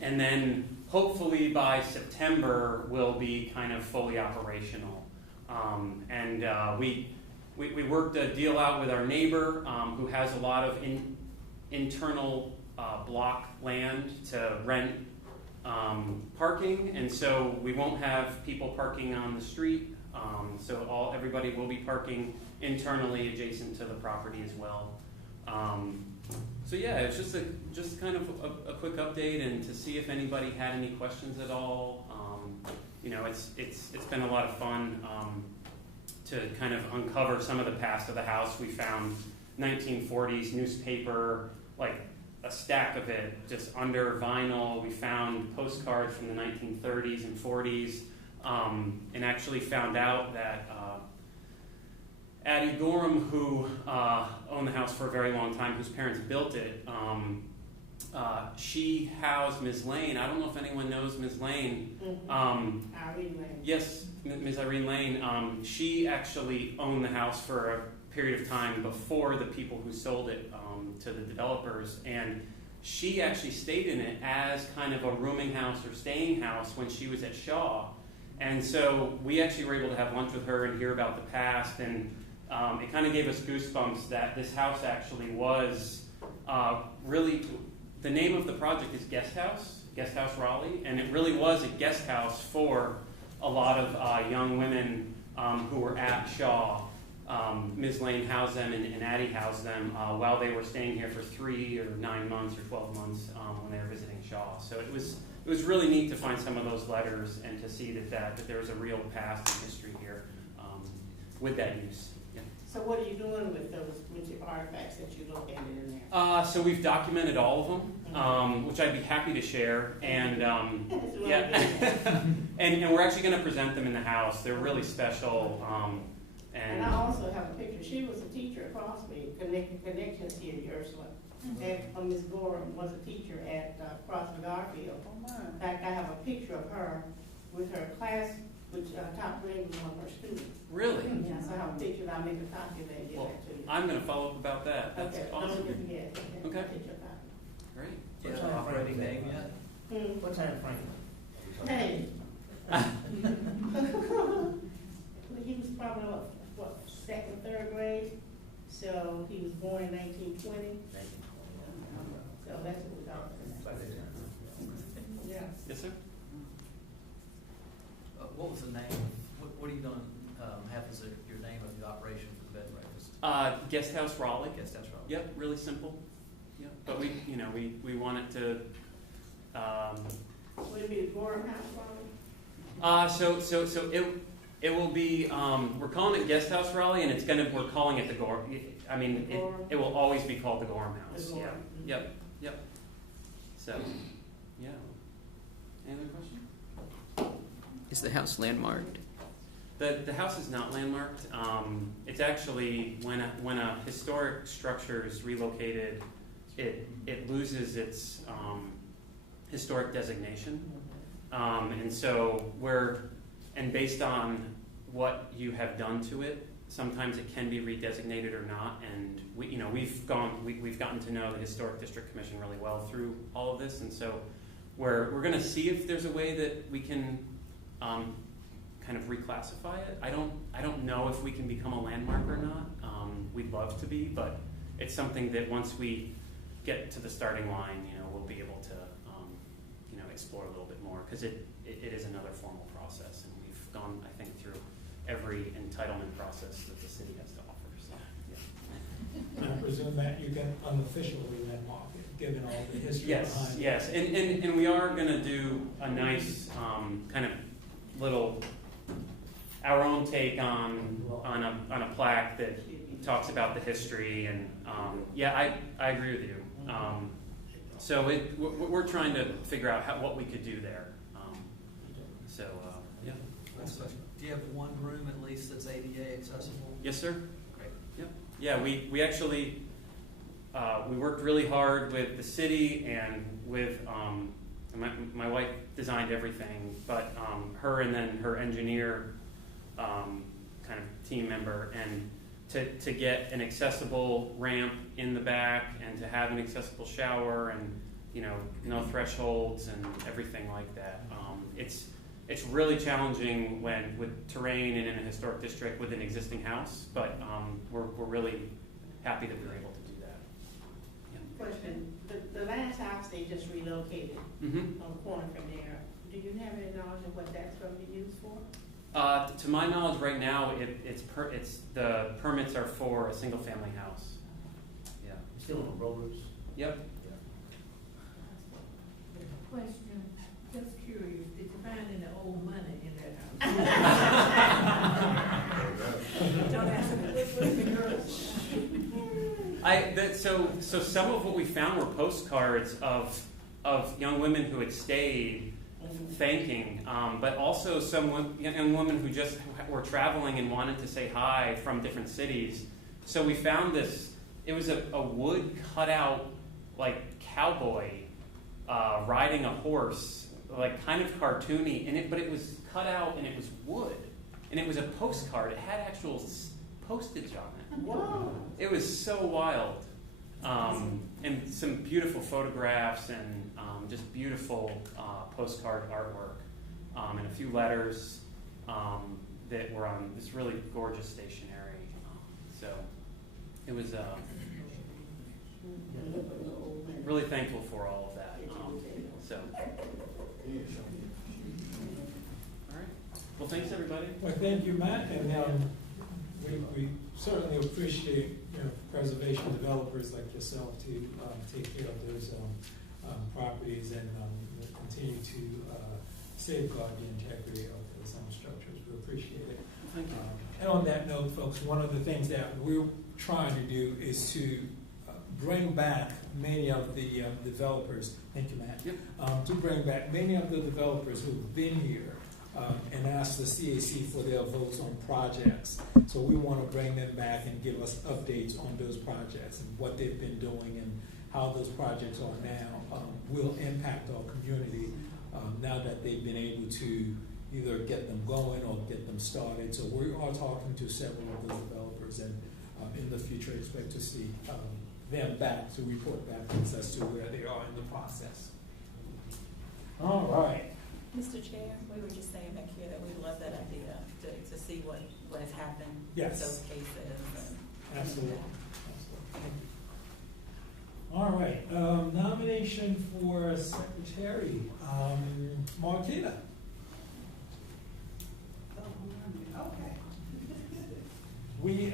then hopefully by September we'll be kind of fully operational. We worked a deal out with our neighbor who has a lot of internal block land to rent parking, and so we won't have people parking on the street. So everybody will be parking internally adjacent to the property as well. So yeah, it's just kind of a quick update, and to see if anybody had any questions at all. It's been a lot of fun to kind of uncover some of the past of the house. We found 1940s newspaper, like a stack of it, just under vinyl. We found postcards from the 1930s and 40s, and actually found out that Addie Gorham, who owned the house for a very long time, whose parents built it, she housed Ms. Lane. I don't know if anyone knows Ms. Lane. Irene Lane. Yes, Ms. Irene Lane. She actually owned the house for a period of time before the people who sold it to the developers, and she actually stayed in it as kind of a rooming house or staying house when she was at Shaw. And so we actually were able to have lunch with her and hear about the past, and it kind of gave us goosebumps that this house actually was really, the name of the project is Guest House Raleigh, and it really was a guest house for a lot of young women who were at Shaw. Ms. Lane housed them, and Addie housed them while they were staying here for 3 or 9 months or 12 months when they were visiting Shaw. So it was really neat to find some of those letters and to see that there was a real past and history here with that use. Yeah. So what are you doing with those artifacts that you located in there? So we've documented all of them, which I'd be happy to share, and yeah, and we're actually going to present them in the house. They're really special. And I also have a picture. She was a teacher at Crosby, Connections here, Ursula. And Ms. Gorham was a teacher at Crosby Garfield. In fact, I have a picture of her with her class, which top grade was one of her students. Really? Yes, I have a picture, and I'll make a copy of that and get that to you. I'm going to follow up about that. That's okay, awesome. don't forget. Okay. Picture copy. Great. Do you have an operating name yet? What time frame? Hey. born in 1920. So that's what we're talking about. Yeah. Yes, sir? What was the name, what are you going to have as your name of the operation for the bed and breakfast? Guest House Raleigh. Guest House Raleigh. Yep, really simple. Yep. But we want it to, Would it be the Gorham House, Raleigh? so it will be, we're calling it Guest House Raleigh, and we're calling it the Gorham. I mean, it will always be called the Gorham House. The Gorham. Yeah. Yep. So, yeah. Any other questions? Is the house landmarked? The house is not landmarked. It's actually when a historic structure is relocated, it loses its historic designation, and so based on what you have done to it, sometimes it can be redesignated or not. And we've gotten to know the Historic District Commission really well through all of this, and so we're going to see if there's a way that we can kind of reclassify it. I don't know if we can become a landmark or not. We'd love to be, but it's something that once we get to the starting line, we'll be able to explore a little bit more, because it is another formal process, and we've gone, I think, through every entitlement process that the city has to offer. So, yeah. I presume that you can unofficially landmark it, given all the history behind it. Yes, and we are going to do a nice kind of little, our own take on a plaque that talks about the history, and I agree with you. So we're trying to figure out what we could do there. Yeah. Last question. Do you have one room at least that's ADA accessible? Yes, sir. Great. Yep. Yeah, we actually we worked really hard with the city and with my wife designed everything, but her and then her engineer kind of team member, and to get an accessible ramp in the back and to have an accessible shower and no thresholds and everything like that. It's really challenging with terrain and in a historic district with an existing house, but we're really happy that we were able to do that. Yeah. Question, the last house they just relocated Mm-hmm. on the corner from there, do you have any knowledge of what that's going to be used for? To my knowledge, right now, it's the permits are for a single family house. Yeah. Still on rollers? Yep. Question, just curious, did you find any old money in that house? Don't ask me. So some of what we found were postcards of young women who had stayed, thanking, but also some young women who just were traveling and wanted to say hi from different cities. So we found this. It was a wood cutout, like cowboy riding a horse, like kind of cartoony, but it was cut out and it was wood, and it was a postcard. It had actual postage on it. Whoa. It was so wild, and some beautiful photographs and just beautiful postcard artwork, and a few letters that were on this really gorgeous stationery. So it was really thankful for all of that. So, all right. Well, thanks everybody. Well, thank you, Matt, and we certainly appreciate preservation developers like yourself to take care of those properties and continue to safeguard the integrity of those structures. We appreciate it. Thank you. And on that note, folks, one of the things that we're trying to do is to bring back many of the developers. Thank you, Matt. Yep. To bring back many of the developers who've been here and ask the CAC for their votes on projects. So we want to bring them back and give us updates on those projects and what they've been doing and how those projects are now will impact our community now that they've been able to either get them going or get them started. So we are talking to several of those developers, and in the future expect to see them back to report back to us as to where they are in the process. All right. Mr. Chair, we were just saying back here that we love that idea to see what has happened Yes. in those cases. Absolutely. Absolutely. All right, nomination for secretary, Marquita. Okay. We,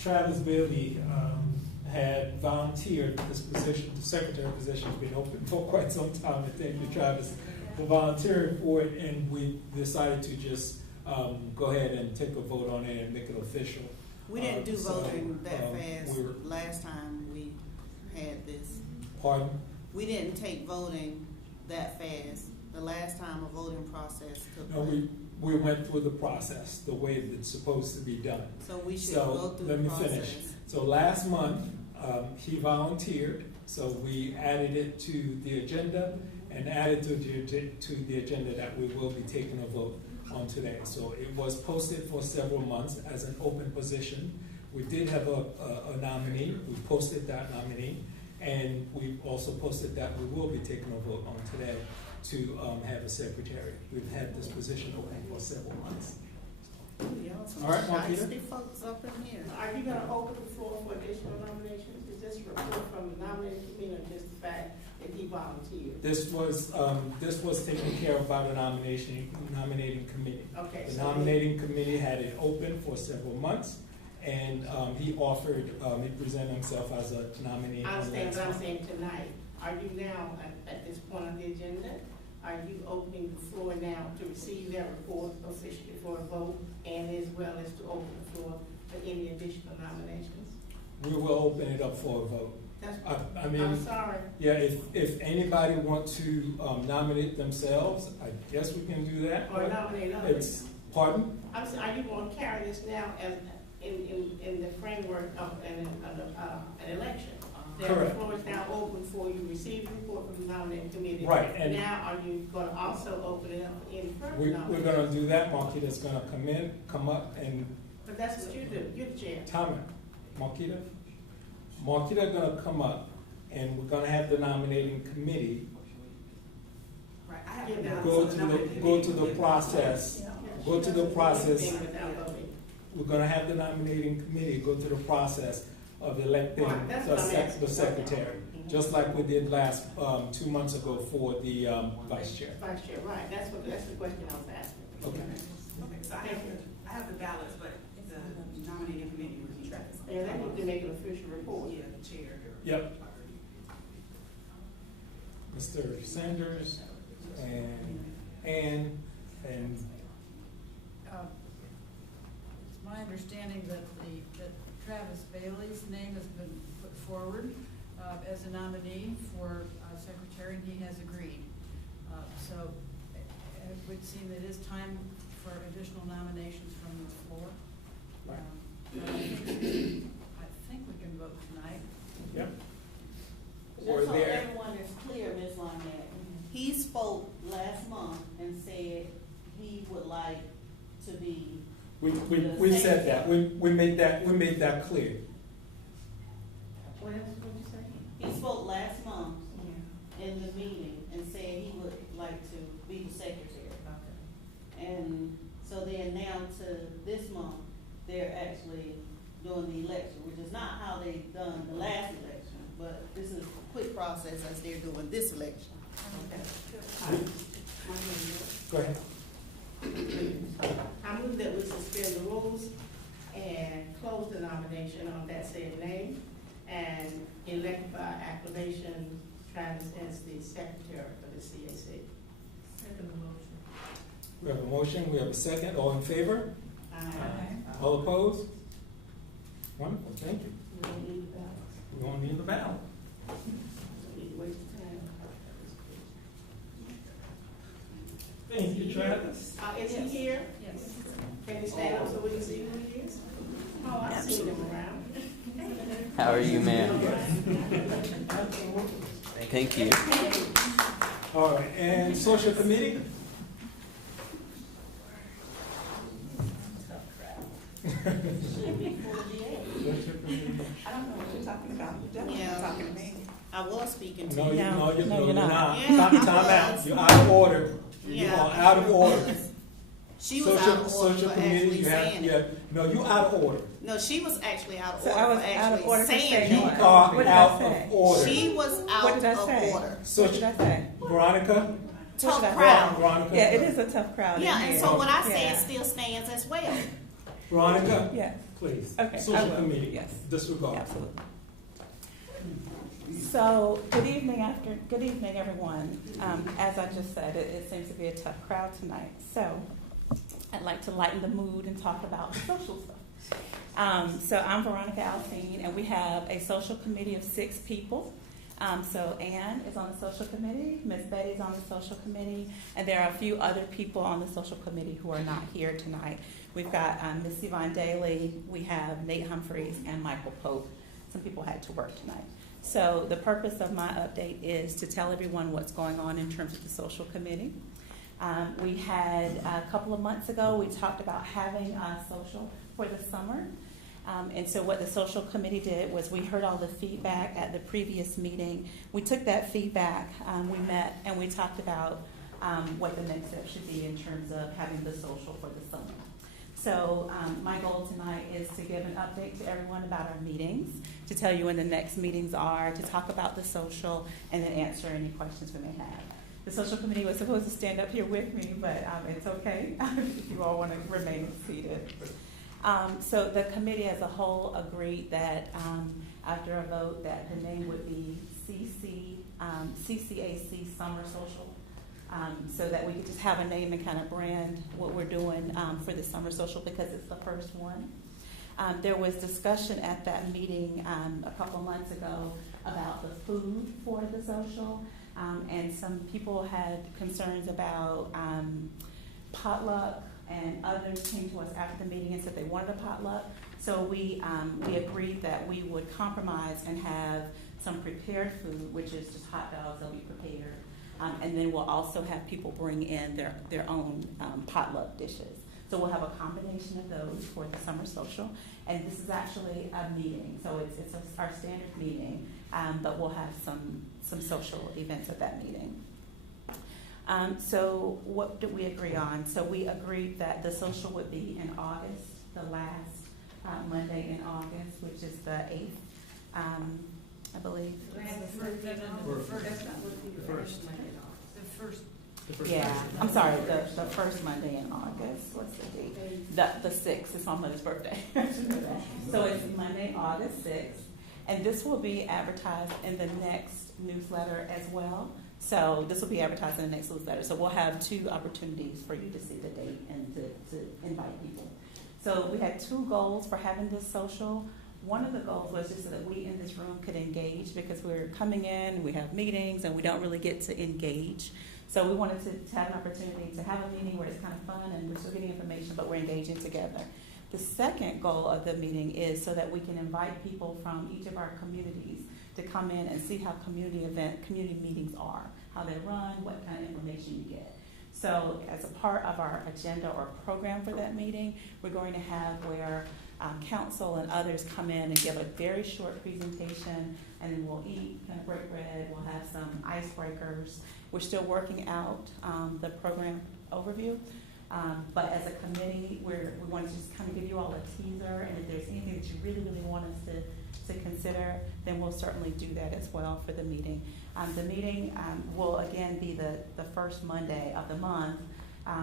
Travis Bailey, had volunteered this position, the secretary position's been open for quite some time. I thank you, Travis, for volunteering for it, and we decided to just go ahead and take a vote on it and make it official. We didn't do So, voting that fast we're- last time we had this. Pardon? We didn't take voting that fast. The last time a voting process took No, place. we went through the process, the way that it's supposed to be done. So we should So, go through let the me process. finish. So last month, he volunteered, so we added it to the agenda and added to the agenda that we will be taking a vote on today. So it was posted for several months as an open position. We did have a nominee, we posted that nominee, and we also posted that we will be taking a vote on today to have a secretary. We've had this position open for several months. Y'all some All right, Marquita. shiesty folks up in here. Are you gonna open the floor for additional nominations? Is this a report from the nominating committee or just the fact that he volunteered? This was taken care of by the nominating committee. Okay. The so nominating committee had it open for several months, and he offered, he presented himself as a nominee. I understand, but I'm on saying tonight, are you now, at this point on the agenda, are you opening the floor now to receive that report officially for a vote, and as well as to open the floor for any additional nominations? We will open it up for a vote. That's, I mean, I'm sorry. yeah, if anybody want to nominate themselves, I guess we can do that. Or but nominate others. It's, pardon? I'm saying, are you going to carry this now as, in the framework of an election? That the Correct. floor is now open for you, receive the report from the nominating committee. Right, and- now, are you going to also open it up for any further We're nominations? gonna do that. Marquita's gonna come up and But that's what you do, you're the chair. Tommy, Marquita gonna come up, and we're gonna have the nominating committee Right, I have Yeah, now. go to the process. Go to the process. Without voting. We're gonna have the nominating committee go through the process of electing Right, that's the what I'm asking. the secretary, Mhm. just like we did last 2 months ago for the vice chair. Vice chair, right, that's the question I was asking. Okay. Okay, so I have the ballots, but the nominating committee will be Travis. Yeah, they need to make an official report. Yeah, the chair. Yep. Mr. Sanders and Ann and It's my understanding that that Travis Bailey's name has been put forward as a nominee for secretary, and he has agreed. So it would seem that it is time for additional nominations from the floor. Right. But I think we can vote tonight. Yep. Or Just so there. everyone is clear, Ms. Lynette, he spoke last month and said he would like to be, We said that. We made that clear. What else would you say? he spoke last month in the meeting and said he would like to be the secretary. And so then now to this month, they're actually doing the election, which is not how they done the last election, but this is a quick process as they're doing this election. Go ahead. I move that we suspend the rules and close the nomination on that said name and elect by acclamation Travis as the secretary for the CAC. Second motion. We have a motion, we have a second. All in favor? Aye. All opposed? Wonderful, thank you. We don't need the ballots. We don't need the ballot. We need to waste time. Thank you, Travis. Is he here? Yes. Can he stand up so we can see who he is? Oh, I've seen him around. How are you, ma'am? Thank you. All right, and social committee? Should be 48. Social committee. I don't know what you're talking about. You're definitely Yeah. not talking to me. I was speaking to No, you. you're not. Yeah. Time out. You're out of order. You Yeah. are out of order. She was out of order social for committee, actually you have, saying you it. have, no, you out of order. No, she was actually out of So order I was for out of actually order for saying saying You what? that. are What did I out say? of order. She was What out did I of say? order. What did I say? Veronica? Tough did I say? crowd. Veronica? Yeah, it is a tough crowd. Yeah, in and here. so what I Yeah. said still stands as well. Veronica? Yes, Please. Okay, I Social will. committee. Yes. Disregard. absolutely. So, good evening, everyone. As I just said, it seems to be a tough crowd tonight. So, I'd like to lighten the mood and talk about the social stuff. So, I'm Veronica Alfine, and we have a social committee of 6 people. So, Ann is on the social committee, Miss Betty's on the social committee, and there are a few other people on the social committee who are not here tonight. We've got Miss Yvonne Daly, we have Nate Humphreys, and Michael Pope. Some people had to work tonight. So the purpose of my update is to tell everyone what's going on in terms of the social committee. We had a couple of months ago, we talked about having a social for the summer. And so what the social committee did was we heard all the feedback at the previous meeting. We took that feedback, we met, and we talked about what the next step should be in terms of having the social for the summer. So my goal tonight is to give an update to everyone about our meetings, to tell you when the next meetings are, to talk about the social, and then answer any questions we may have. The social committee was supposed to stand up here with me, but it's okay if you all want to remain seated. So the committee as a whole agreed that after a vote that the name would be CCAC Summer Social. So that we could just have a name and kind of brand what we're doing for the summer social because it's the first one. There was discussion at that meeting a couple months ago about the food for the social, and some people had concerns about potluck, and others came to us after the meeting and said they wanted a potluck. So we agreed that we would compromise and have some prepared food, which is just hot dogs that'll be prepared. And then we'll also have people bring in their own potluck dishes. So we'll have a combination of those for the summer social. And this is actually a meeting, so it's our standard meeting, but we'll have some social events at that meeting. So what did we agree on? So we agreed that the social would be in August, the last Monday in August, which is the 8th, I believe. Yeah, I'm sorry, the first Monday in August. What's the date? The 6th. It's my mother's birthday. So it's Monday, August 6th. And this will be advertised in the next newsletter as well. So this will be advertised in the next newsletter. So we'll have 2 opportunities for you to see the date and to invite people. So we had 2 goals for having this social. One of the goals was just so that we in this room could engage because we're coming in, we have meetings, and we don't really get to engage. So we wanted to have an opportunity to have a meeting where it's kind of fun and we're still getting information, but we're engaging together. The second goal of the meeting is so that we can invite people from each of our communities to come in and see how community meetings are, how they run, what kind of information you get. So as a part of our agenda or program for that meeting, we're going to have where council and others come in and give a very short presentation, and then we'll eat, kind of break bread, we'll have some icebreakers. We're still working out the program overview, but as a committee, we want to just kind of give you all a teaser, and if there's anything that you really, really want us to consider, then we'll certainly do that as well for the meeting. The meeting will again be the first Monday of the month,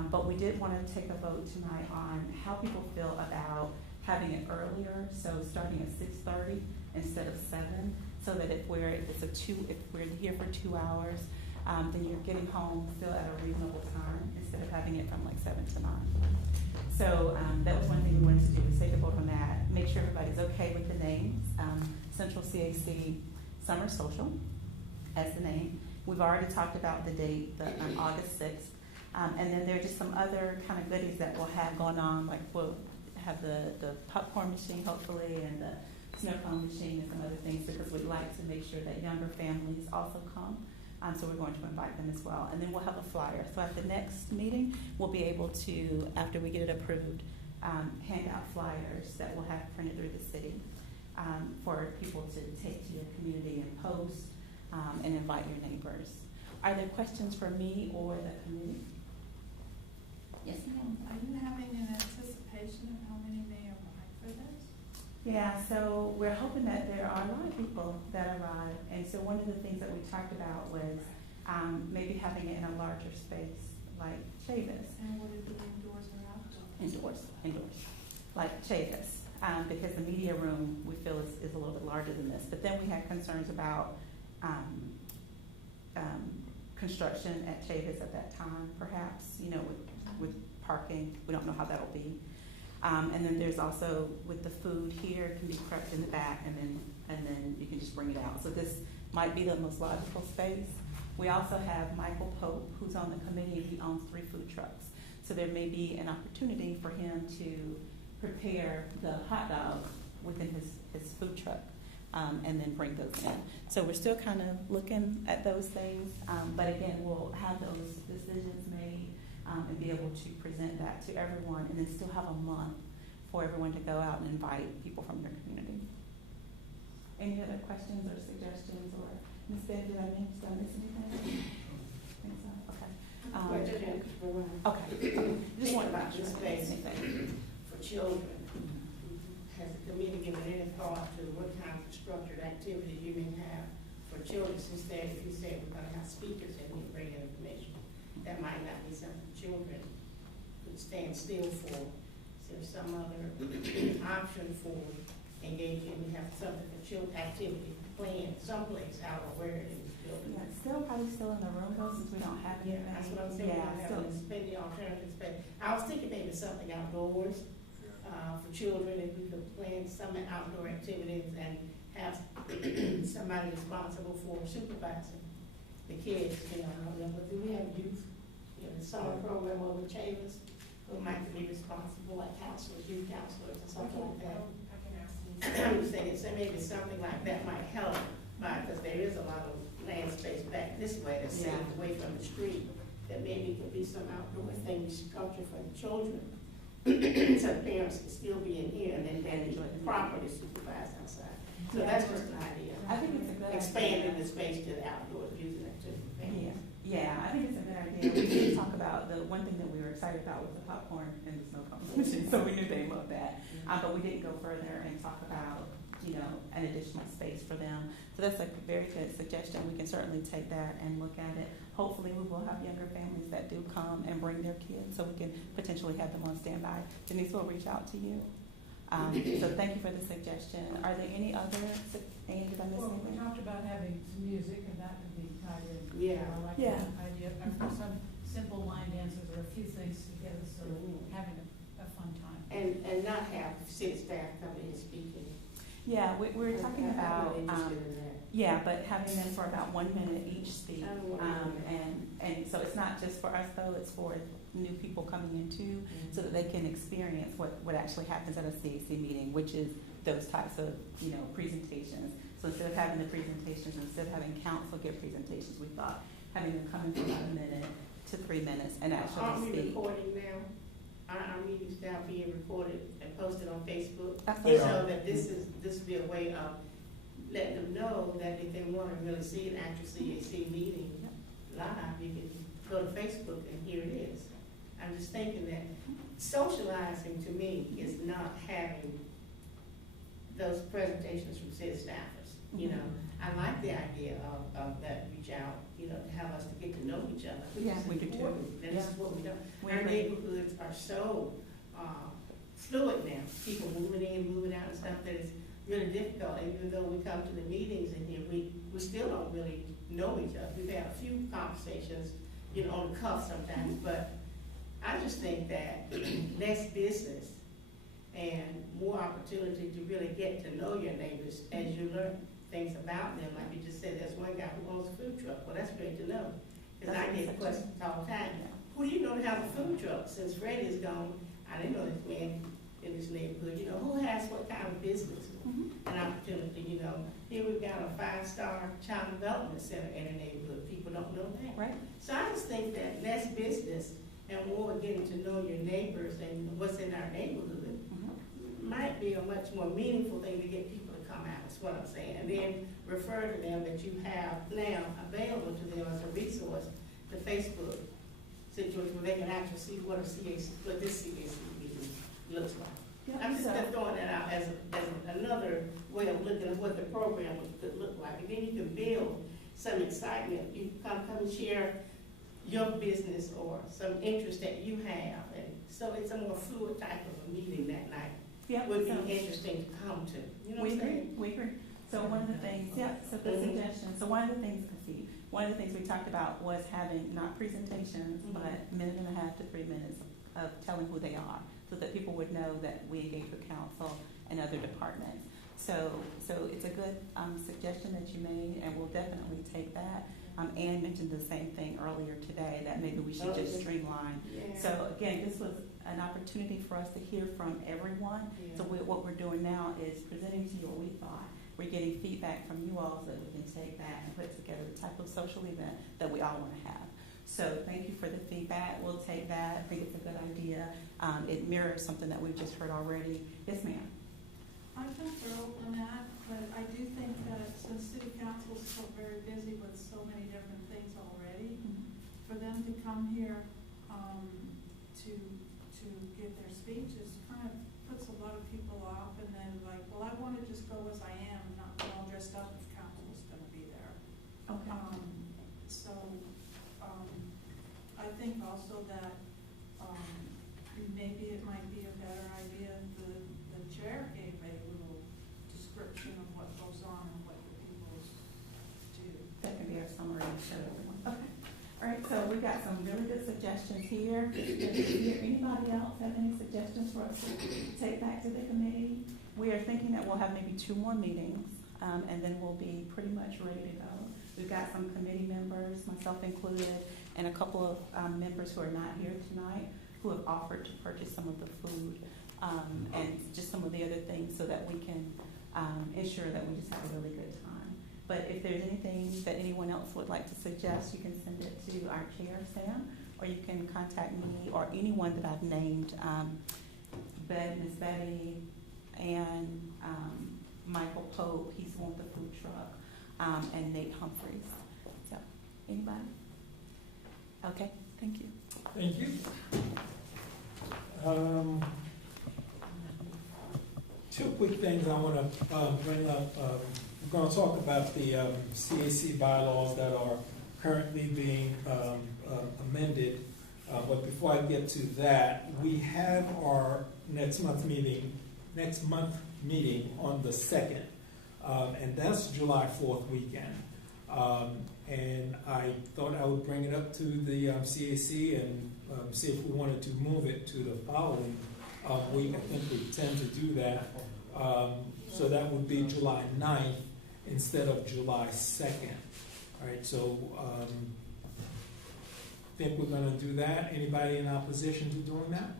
but we did want to take a vote tonight on how people feel about having it earlier, so starting at 6:30 instead of 7, so that if we're here for 2 hours, then you're getting home still at a reasonable time instead of having it from like 7 to 9. So that was one thing we wanted to do, was take a vote on that, make sure everybody's okay with the names. Central CAC Summer Social as the name. We've already talked about the date, August 6th. And then there are just some other kind of goodies that we'll have going on, like we'll have the popcorn machine hopefully and the snow cone machine and some other things because we'd like to make sure that younger families also come. So we're going to invite them as well. And then we'll have a flyer. So at the next meeting, we'll be able to, after we get it approved, hand out flyers that we'll have printed through the city for people to take to your community and post and invite your neighbors. Are there questions for me or the committee? Yes, ma'am. Are you having an anticipation of how many may arrive for this? Yeah, so we're hoping that there are a lot of people that arrive. And so one of the things that we talked about was maybe having it in a larger space like Chavis. And would it be indoors or outdoors? Indoors, like Chavis. Because the media room we feel is a little bit larger than this. But then we had concerns about construction at Chavis at that time, perhaps, you know, with parking. We don't know how that'll be. And then there's also with the food here, it can be prepped in the back, and then you can just bring it out. So this might be the most logical space. We also have Michael Pope, who's on the committee. He owns 3 food trucks. So there may be an opportunity for him to prepare the hot dogs within his food truck, and then bring those in. So we're still kind of looking at those things, but again, we'll have those decisions made and be able to present that to everyone, and then still have a month for everyone to go out and invite people from their community. Any other questions or suggestions? Or Ms. Beth, did I miss anything? I think so. Okay. Okay. Just wanted about to this make sure I space didn't miss anything. for children. Has the committee given any thought to what kind of structured activities you may have for children, since that if you said we're gonna have speakers and we bring in information, that might not be something children could stand still for. So there's some other option for engaging, we have something for children, activity, playing someplace out of where it is building. Yeah, probably still in the room though, since we don't have anything. Yeah, that's what I'm saying, we Yeah, don't still. have to spend the alternative space. I was thinking maybe something outdoors, for children, if we could plan some outdoor activities and have somebody responsible for supervising the kids, you know, I don't know, but do we have youth, you know, the summer program over Chavis, who might be responsible, like counselors, youth counselors or something like that? I'm just thinking, so maybe something like that might help, because there is a lot of land space back this way that's safe away from the street, that maybe could be some outdoor things, structure for the children. So parents can still be in here and then enjoy the property supervised outside. So that's just an idea. I think it's a good idea. Expanding the space to the outdoors, using it to families. Yeah, I think it's a good idea. We did talk about, the one thing that we were excited about was the popcorn and the snow cone machine, so we knew they loved that. But we didn't go further and talk about, you know, an additional space for them. So that's a very good suggestion. We can certainly take that and look at it. Hopefully we will have younger families that do come and bring their kids, so we can potentially have them on standby. Denise will reach out to you. So thank you for the suggestion. Are there any other, Anne, did I miss Well, we anything? talked about having some music, and that could be tied in. Yeah. I like Yeah. that idea, or some simple line dances or a few things together, so having a fun time. And not have city staff come in and speaking. Yeah, we're talking I'm about, interested in that. yeah, but having them for about 1 minute each speak. I don't want to And so it's not just for us though, it's for new people coming in too, so that they can experience what actually happens at a CAC meeting, which is those types of, you know, presentations. So instead of having the presentations, instead of having council give presentations, we thought having them come in for about 1 minute to 3 minutes and Aren't actually we speak. recording now? Our meetings now being recorded and posted on Facebook? Absolutely. So that this will be a way of letting them know that if they want to really see an actual CAC meeting live, you can go to Facebook and here it is. I'm just thinking that socializing to me is not having those presentations from city staffers. You know, I like the idea of that reach out, you know, to have us to get to know each other. Yeah, we do too. Important. That's Yeah. what we do. We Our agree. neighborhoods are so fluid now. People moving in, moving out and stuff, that it's really difficult. Even though we come to the meetings in here, we still don't really know each other. We've had a few conversations, you know, on the cuff sometimes, but I just think that less business and more opportunity to really get to know your neighbors as you learn things about them. Like you just said, there's one guy who owns a food truck. Well, that's great to know, because I get questions all the time. Who do you know to have a food truck? Since Freddie is gone, I didn't know this man in this neighborhood. You know, who has what kind of business and opportunity? You know, here we've got a 5-star child development center in the neighborhood. People don't know that. Right. So I just think that less business and more getting to know your neighbors and what's in our neighborhood might be a much more meaningful thing to get people to come out, is what I'm saying. And then refer to them that you have now available to them as a resource, the Facebook situation where they can actually see what a CAC, what this CAC meeting looks like. I'm just throwing that out as another way of looking at what the program could look like. And then you can build some excitement. You come and share your business or some interest that you have. And so it's a more fluid type of a meeting that night. Yeah, Would so be interesting to come to. You know we what I'm agree, saying? we agree. So one of the things, yeah, so good Mhm. suggestion. So one of the things, one of the things we talked about was having not presentations, Mhm. but minute and a half to 3 minutes of telling who they are, so that people would know that we engage with council and other departments. So it's a good suggestion that you made, and we'll definitely take that. Ann mentioned the same thing earlier today, that maybe we should just streamline. Yeah. So again, this was an opportunity for us to hear from everyone. Yeah. So what we're doing now is presenting to you what we thought. We're getting feedback from you all so that we can take that and put together the type of social event that we all want to have. So thank you for the feedback. We'll take that. I think it's a good idea. It mirrors something that we've just heard already. Yes, ma'am. I can throw on that, but I do think that since city council is so very busy with so many different things already, for them to come here to give their speeches kind of puts a lot of people off, and then like, well, I want to just go as I am, not be all dressed up if council's going to be there. Okay. I think also that maybe it might be a better idea if the chair gave a little description of what goes on and what the people do. That can be our summary for everyone. Okay. All right, so we've got some really good suggestions here. Anybody else have any suggestions for us to take back to the committee? We are thinking that we'll have maybe 2 more meetings, and then we'll be pretty much ready to go. We've got some committee members, myself included, and a couple of members who are not here tonight who have offered to purchase some of the food and just some of the other things so that we can ensure that we just have a really good time. But if there's anything that anyone else would like to suggest, you can send it to our chair, Sam, or you can contact me or anyone that I've named, Miss Betty and Michael Pope, he's one with the food truck, and Nate Humphreys. So, anybody? Okay, thank you. Thank you. 2 quick things I want to bring up. We're going to talk about the CAC bylaws that are currently being amended. But before I get to that, we have our next month meeting on the 2nd, and that's July 4th weekend. And I thought I would bring it up to the CAC and see if we wanted to move it to the following week. I think we tend to do that. So that would be July 9th instead of July 2nd. All right, so think we're going to do that. Anybody in opposition to doing that?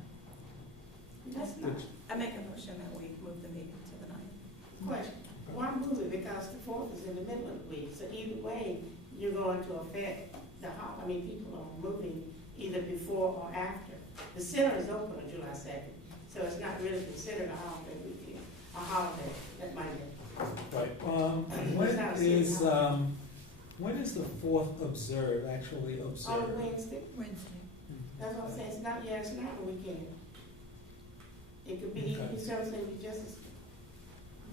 That's not. I make a motion that we move the meeting to the 9th. Question, why move it? Because the 4th is in the middle of the week, so either way, you're going to affect people are moving either before or after. The center is open on July 2nd, so it's not really considered a holiday weekend, a holiday, that Monday. Right. When is the 4th actually observed? On Wednesday, Wednesday. that's what I'm saying, it's not a weekend. It could be, Okay. you see what I'm saying, you just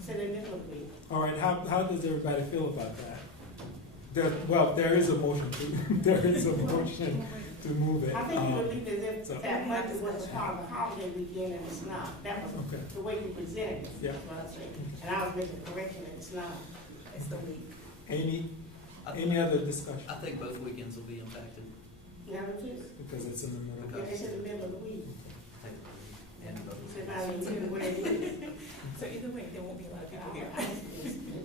sit in the middle of the week. All right, how does everybody feel about that? There is a motion to move it. I think you would leave it as so- if that Monday was a part of the holiday weekend and it's not. That was Okay. the way you presented it, Yeah. that's what I'm saying. And I was making a correction that it's not. It's the week. Any other discussion? I think both weekends will be impacted. Yeah, it is. Because it's in the middle. Yeah, it's in the middle of the week. And So I mean, either way it is. So either way, there won't be a lot of people here.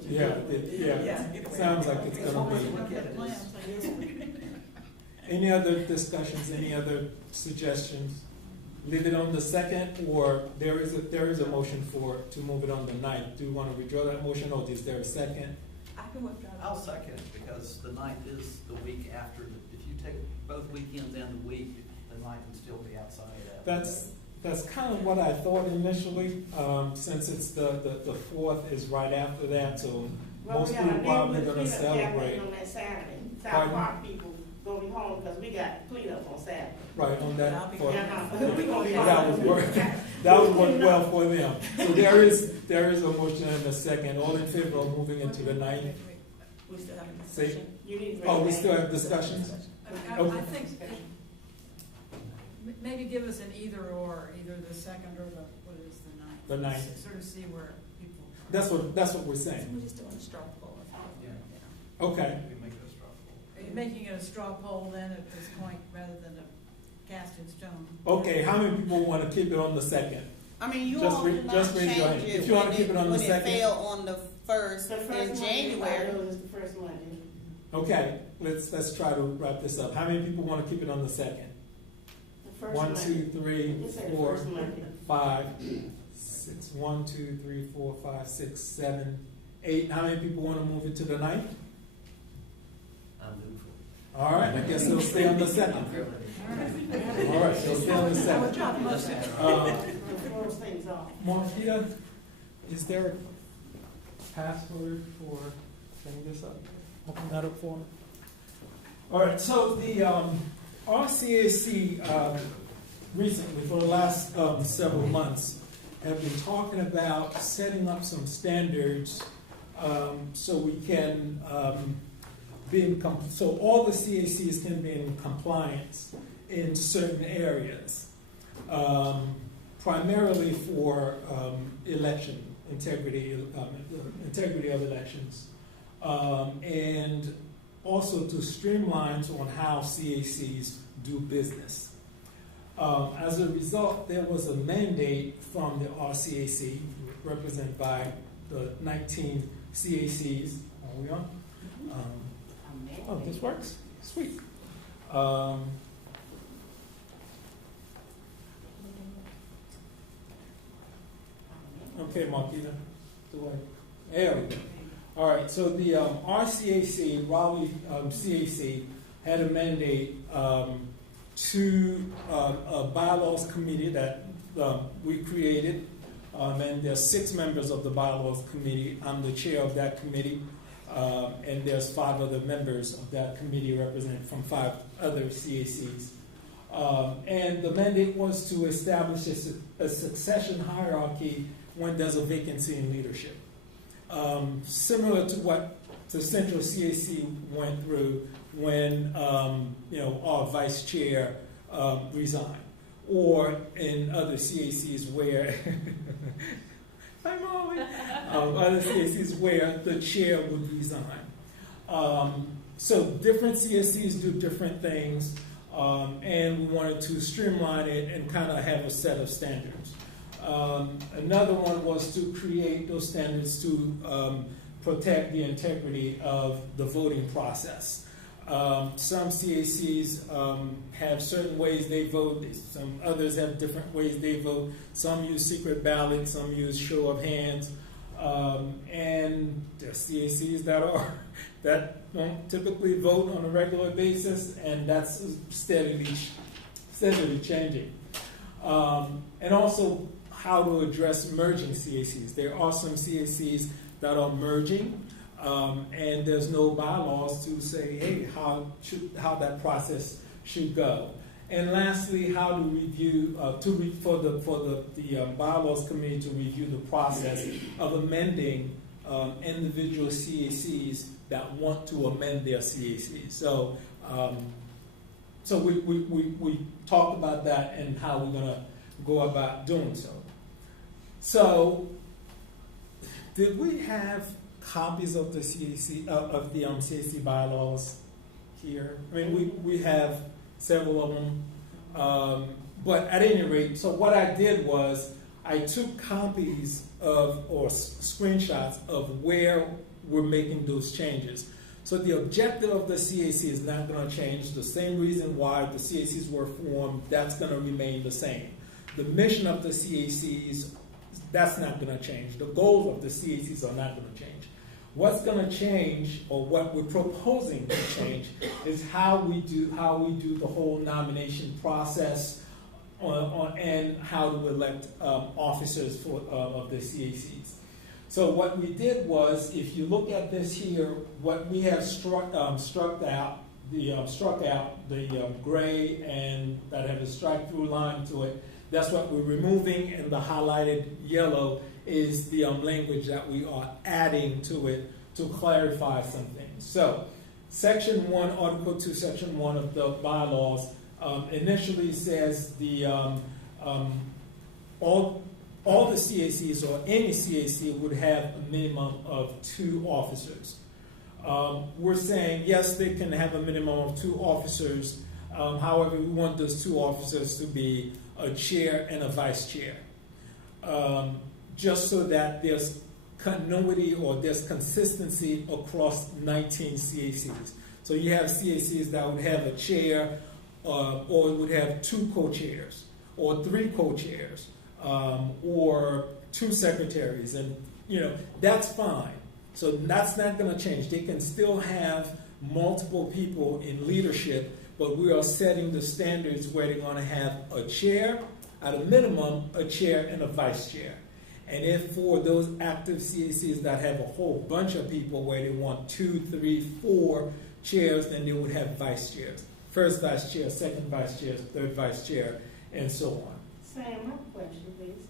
Yeah, sounds like it's gonna be. Any other discussions, any other suggestions? Leave it on the 2nd, or there is a motion to move it on the 9th. Do you want to withdraw that motion, or is there a second? I can withdraw. I'll second it, because the 9th is the week after. If you take both weekends and the week, the 9th would still be outside of that. That's kind of what I thought initially, since it's the 4th is right after that, so most people probably going to celebrate. On that Saturday, Pardon? South Park people gonna be home because we got cleanup on Saturday. Right, on that, I'll be for, We gonna be that would work, that would work well for them. So there is a motion and a second, all in favor of moving into the ninth? We still having Say- discussion? You need to. Oh, we still have discussions? I think maybe give us an either or, either the second or what is the ninth? The ninth. Sort of see where people. That's what we're So saying. we're just doing a straw poll. Yeah. Okay, We can make it a straw poll. Are you making it a straw poll then at this point, rather than a cast in stone? okay, how many people want to keep it on the second? I mean, you Just all ra- did not just raise your change hand. it If you wanna when keep it on the when second. it fell on the first The in first Monday, January. I know is the first Monday. Okay, let's try to wrap this up. How many people want to keep it on the second? The first 1, Monday. 2, 3, Just say the 4, first Monday. 5, 6. 1, 2, 3, 4, 5, 6, 7, 8. How many people want to move it to the ninth? I'm looking for. All right, I guess it'll stay on the second. All right, it'll stay on the second. To close things off. Marquita, is there a password for setting this up? Open that up for me. All right, so the RCAC recently, for the last several months, have been talking about setting up some standards so we can so all the CACs can be in compliance in certain areas, primarily for election integrity, integrity of elections, and also to streamline on how CACs do business. As a result, there was a mandate from the RCAC, represented by the 19 CACs. Are we on? Oh, this works? Sweet. Okay, Marquita. There we go. All right, so the RCAC, Raleigh CAC, had a mandate to a bylaws committee that we created, and there's 6 members of the bylaws committee. I'm the chair of that committee, and there's 5 other members of that committee represented from 5 other CACs. And the mandate was to establish a succession hierarchy when there's a vacancy in leadership. Similar to what the Central CAC went through when our vice chair resigned, or in other CACs where hi Molly, other CACs where the chair would resign. So different CACs do different things, and we wanted to streamline it and kind of have a set of standards. Another one was to create those standards to protect the integrity of the voting process. Some CACs have certain ways they vote, some others have different ways they vote. Some use secret ballots, some use show of hands, and there are CACs that don't typically vote on a regular basis, and that's steadily changing. And also how to address merging CACs. There are some CACs that are merging, and there's no bylaws to say, hey, how that process should go. And lastly, how to review for the bylaws committee to review the process of amending individual CACs that want to amend their CACs. So, we talked about that and how we're going to go about doing so. So, did we have copies of the CAC of the CAC bylaws here? I mean, we have several of them, but at any rate, so what I did was I took copies of or screenshots of where we're making those changes. So the objective of the CAC is not going to change. The same reason why the CACs were formed, that's going to remain the same. The mission of the CACs, that's not going to change. The goals of the CACs are not going to change. What's going to change, or what we're proposing to change, is how we do the whole nomination process, and how to elect officers of the CACs. So what we did was, if you look at this here, what we have struck out struck out the gray and that have a strike-through line to it. That's what we're removing, and the highlighted yellow is the language that we are adding to it to clarify some things. So, Section 1, Article 2, Section 1 of the bylaws initially says the all the CACs or any CAC would have a minimum of 2 officers. We're saying, yes, they can have a minimum of 2 officers. However, we want those 2 officers to be a chair and a vice chair. Just so that there's continuity or there's consistency across 19 CACs. So you have CACs that would have a chair or it would have 2 co-chairs or 3 co-chairs or 2 secretaries, and that's fine. So that's not going to change. They can still have multiple people in leadership, but we are setting the standards where they're going to have a chair, at a minimum, a chair and a vice chair. And if for those active CACs that have a whole bunch of people where they want 2, 3, 4 chairs, then they would have vice chairs. First vice chair, second vice chair, third vice chair, and so on. Sam, my question, please.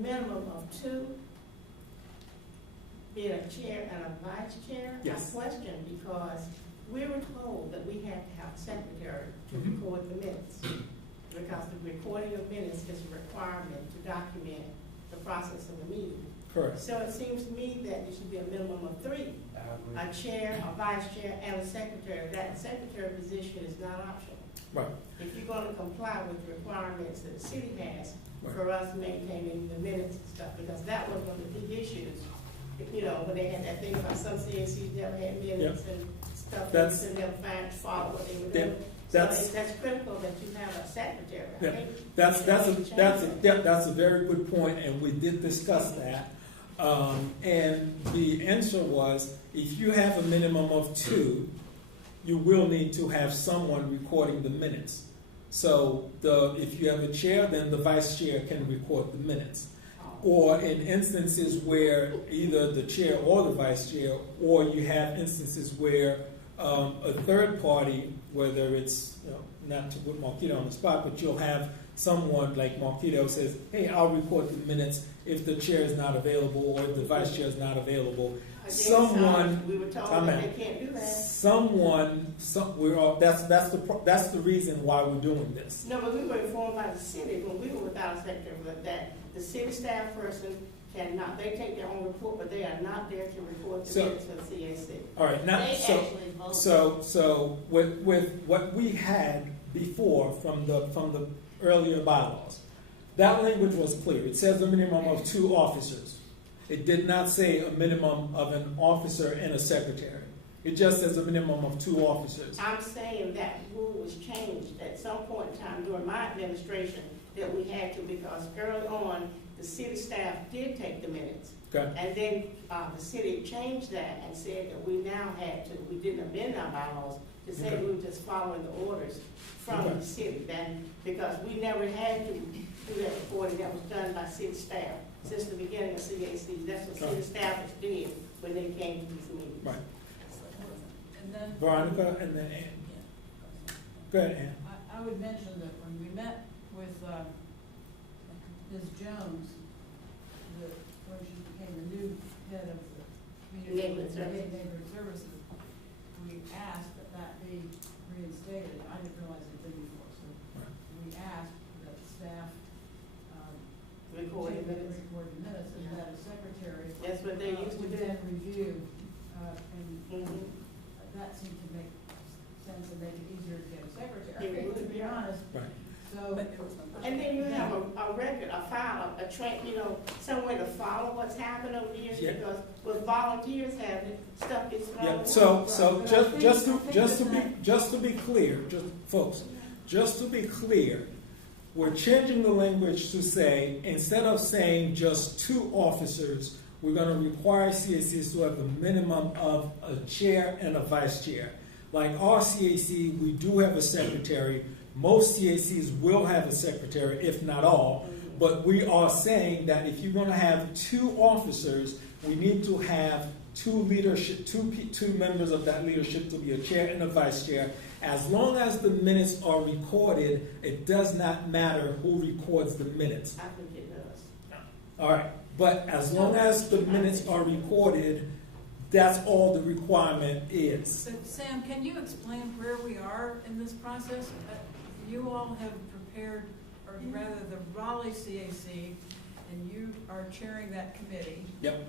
Minimum of 2, being a chair and a vice chair? Yes. I question because we were told that we had to have a secretary to record the minutes. Because the recording of minutes is a requirement to document the process of the meeting. Correct. So it seems to me that there should be a minimum of 3. A chair, a vice chair, and a secretary. That secretary position is not optional. Right. If you're going to comply with the requirements that the city has Right. for us maintaining the minutes and stuff, because that was one of the big issues. When they had that thing about some CACs never had minutes and stuff, That's- and never follow what they were Yeah. doing. That's- So that's critical that you have a secretary. I Yeah, think that's a very good point, and we did discuss that. And the answer was, if you have a minimum of 2, you will need to have someone recording the minutes. So if you have a chair, then the vice chair can record the minutes. Or in instances where either the chair or the vice chair, or you have instances where a third party, whether it's, not to put Marquito on the spot, but you'll have someone like Marquito says, hey, I'll record the minutes if the chair is not available or if the vice chair is not available. we were told that they can't do that. That's the reason why we're doing this. No, but we were informed by the city when we were without a secretary, but that the city staff person cannot, they take their own report, but they are not there to record the minutes for the CAC. All right, now, They actually vote. so with what we had before from the earlier bylaws, that language was clear. It says a minimum of 2 officers. It did not say a minimum of an officer and a secretary. It just says a minimum of 2 officers. I'm saying that rule was changed at some point in time during my administration that we had to, because early on, the city staff did take the minutes. Okay. And then the city changed that and said that we now had to, we didn't amend our bylaws to say Okay. we were just following the orders from Okay. the city. Then, because we never had to do that reporting, that was done by city staff since the beginning of CAC. That's what city staffers did when they came to these meetings. Right. And then. Veronica and then Ann. Go ahead, Ann. I would mention that when we met with Ms. Jones, when she became the new head of the Neighborhood Services. Neighborhood Services, we asked that be reinstated. I didn't realize it had been before, so Right. we asked that staff Record the minutes. record the minutes, and that a secretary That's what they used to would do. then review, and Mhm. that seemed to make sense and make it easier to get a secretary, It would, to be yeah. honest. Right. So. And then you have a record, a file, a track, somewhere to follow what's happened over the years, Yeah. because with volunteers having it, stuff gets thrown Yeah, away. so But just to be clear, folks, just to be clear, we're changing the language to say, instead of saying just 2 officers, we're going to require CACs to have a minimum of a chair and a vice chair. Like our CAC, we do have a secretary. Most CACs will have a secretary, if not all. But we are saying that if you're going to have 2 officers, we need to have two members of that leadership to be a chair and a vice chair. As long as the minutes are recorded, it does not matter who records the minutes. I think it does. All right, but as long as the minutes are recorded, that's all the requirement is. So Sam, can you explain where we are in this process? You all have prepared, or rather the Raleigh CAC, and you are chairing that committee. Yep.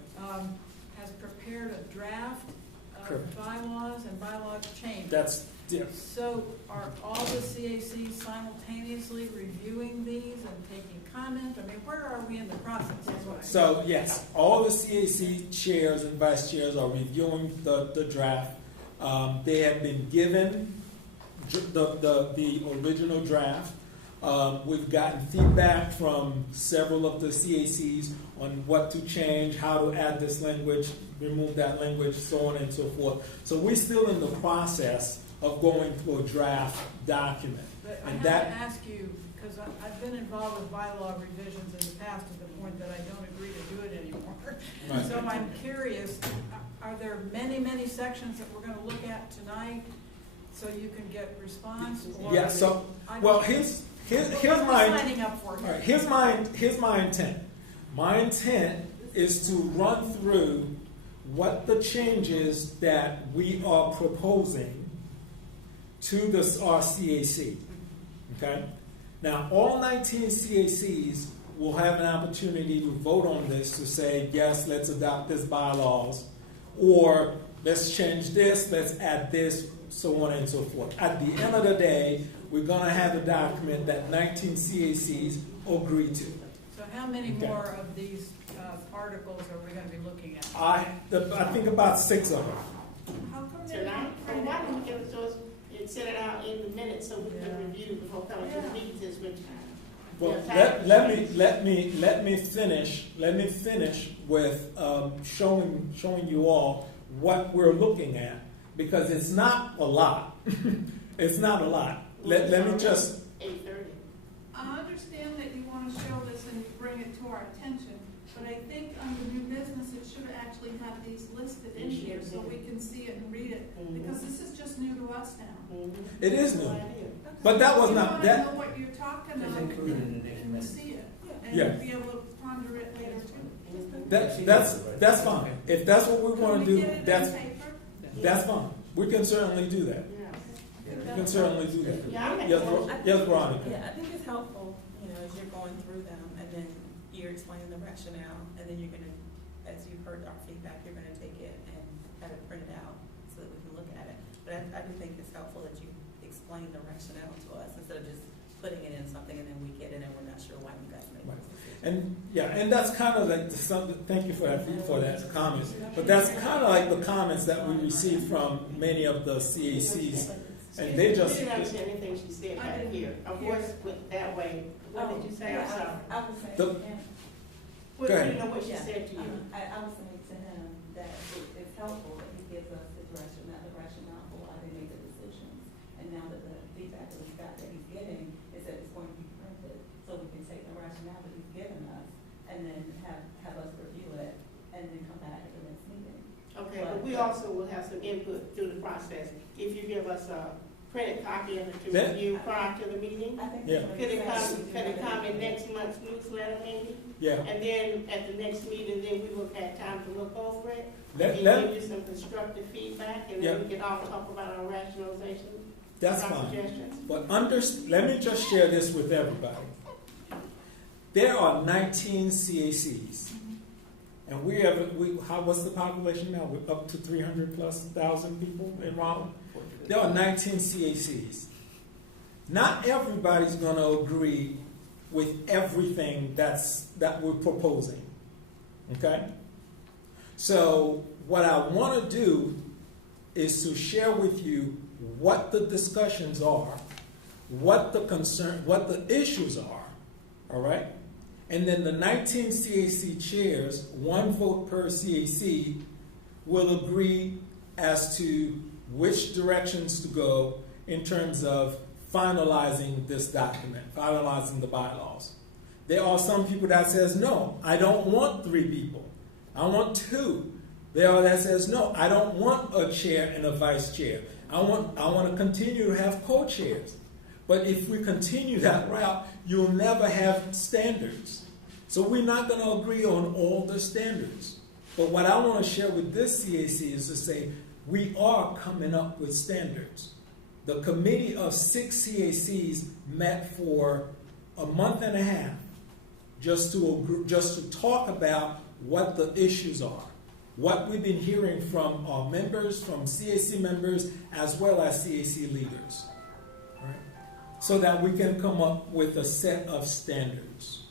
Has prepared a draft of Correct. bylaws and bylaw changes. That's, yeah. So are all the CACs simultaneously reviewing these and taking comment? I mean, where are we in the process? So yes, all the CAC chairs and vice chairs are reviewing the draft. They have been given the original draft. We've gotten feedback from several of the CACs on what to change, how to add this language, remove that language, so on and so forth. So we're still in the process of going through a draft document. But I And have that, to ask you, because I've been involved with bylaw revisions in the past to the point that I don't agree to do it anymore. Right. So I'm curious, are there many, many sections that we're going to look at tonight so you can get response? Or yeah, so, well, here's what my, are we signing up for all here? right, here's my intent. My intent is to run through what the changes that we are proposing to our CAC. Okay? Now, all 19 CACs will have an opportunity to vote on this to say, yes, let's adopt this bylaws, or let's change this, let's add this, so on and so forth. At the end of the day, we're going to have a document that 19 CACs agree to. So how many Okay. more of these articles are we going to be looking at? I think about 6 of them. How come Tonight, or why don't you give it to us and set it out in the minutes so we can review before coming to the meeting this week? Well, Yeah, let me finish with showing you all what we're looking at, because it's not a lot. It's not a lot. Let me just. 8:30. I understand that you want to show this and bring it to our attention, but I think under new business, it should actually have these listed in here so we can see it and read it, because this is just new to us now. It is new, but that was not You that. want to know what you're talking It's about included in the and see it, Yeah. and be able to ponder it later too. That's fine. If that's what we want to Can we do, get it in that's paper? fine. We can certainly do that. We can certainly do that. Yeah, I'm Yes, Veronica. Yeah, I think it's helpful, as you're going through them, and then you're explaining the rationale, and then you're gonna, as you've heard our feedback, you're gonna take it and have it printed out so that we can look at it. But I do think it's helpful that you explain the rationale to us, instead of just putting it in something and then we get it and we're not sure why you guys made this decision. And that's kind of like thank you for that comment. But that's kind of like the comments that we received from many of the CACs, and they just. We didn't understand anything she said back here. Of course, with that way, what did you say? I'm sorry. I was saying, The- We Go ahead. didn't know what she yeah, said to you. I was saying to him that it's helpful that he gives us the rationale for why they made the decisions. And now that the feedback that we've got that he's getting is that it's going to be printed, so we can take the rationale that he's given us and then have us review it and then come back at the next meeting. Okay, but we also will have some input through the process. If you give us a printed copy of it to review prior to the meeting, I think Yeah. could it come in next month's newsletter maybe? Yeah. And then at the next meeting, then we will have time to look over it. Let- and let- give you some constructive feedback, and Yeah. then we can all talk about our rationalization. That's our fine. suggestions. But let me just share this with everybody. There are 19 CACs, and what's the population now? We're up to 300,000+ people in Raleigh. There are 19 CACs. Not everybody's going to agree with everything that we're proposing. Okay? So what I want to do is to share with you what the discussions are, what the issues are, all right? And then the 19 CAC chairs, 1 vote per CAC, will agree as to which directions to go in terms of finalizing this document, finalizing the bylaws. There are some people that says, no, I don't want 3 people. I want 2. There are that says, no, I don't want a chair and a vice chair. I want to continue to have co-chairs. But if we continue that route, you'll never have standards. So we're not going to agree on all the standards. But what I want to share with this CAC is to say, we are coming up with standards. The committee of 6 CACs met for a month and a half just to talk about what the issues are, what we've been hearing from our members, from CAC members, as well as CAC leaders, right? So that we can come up with a set of standards,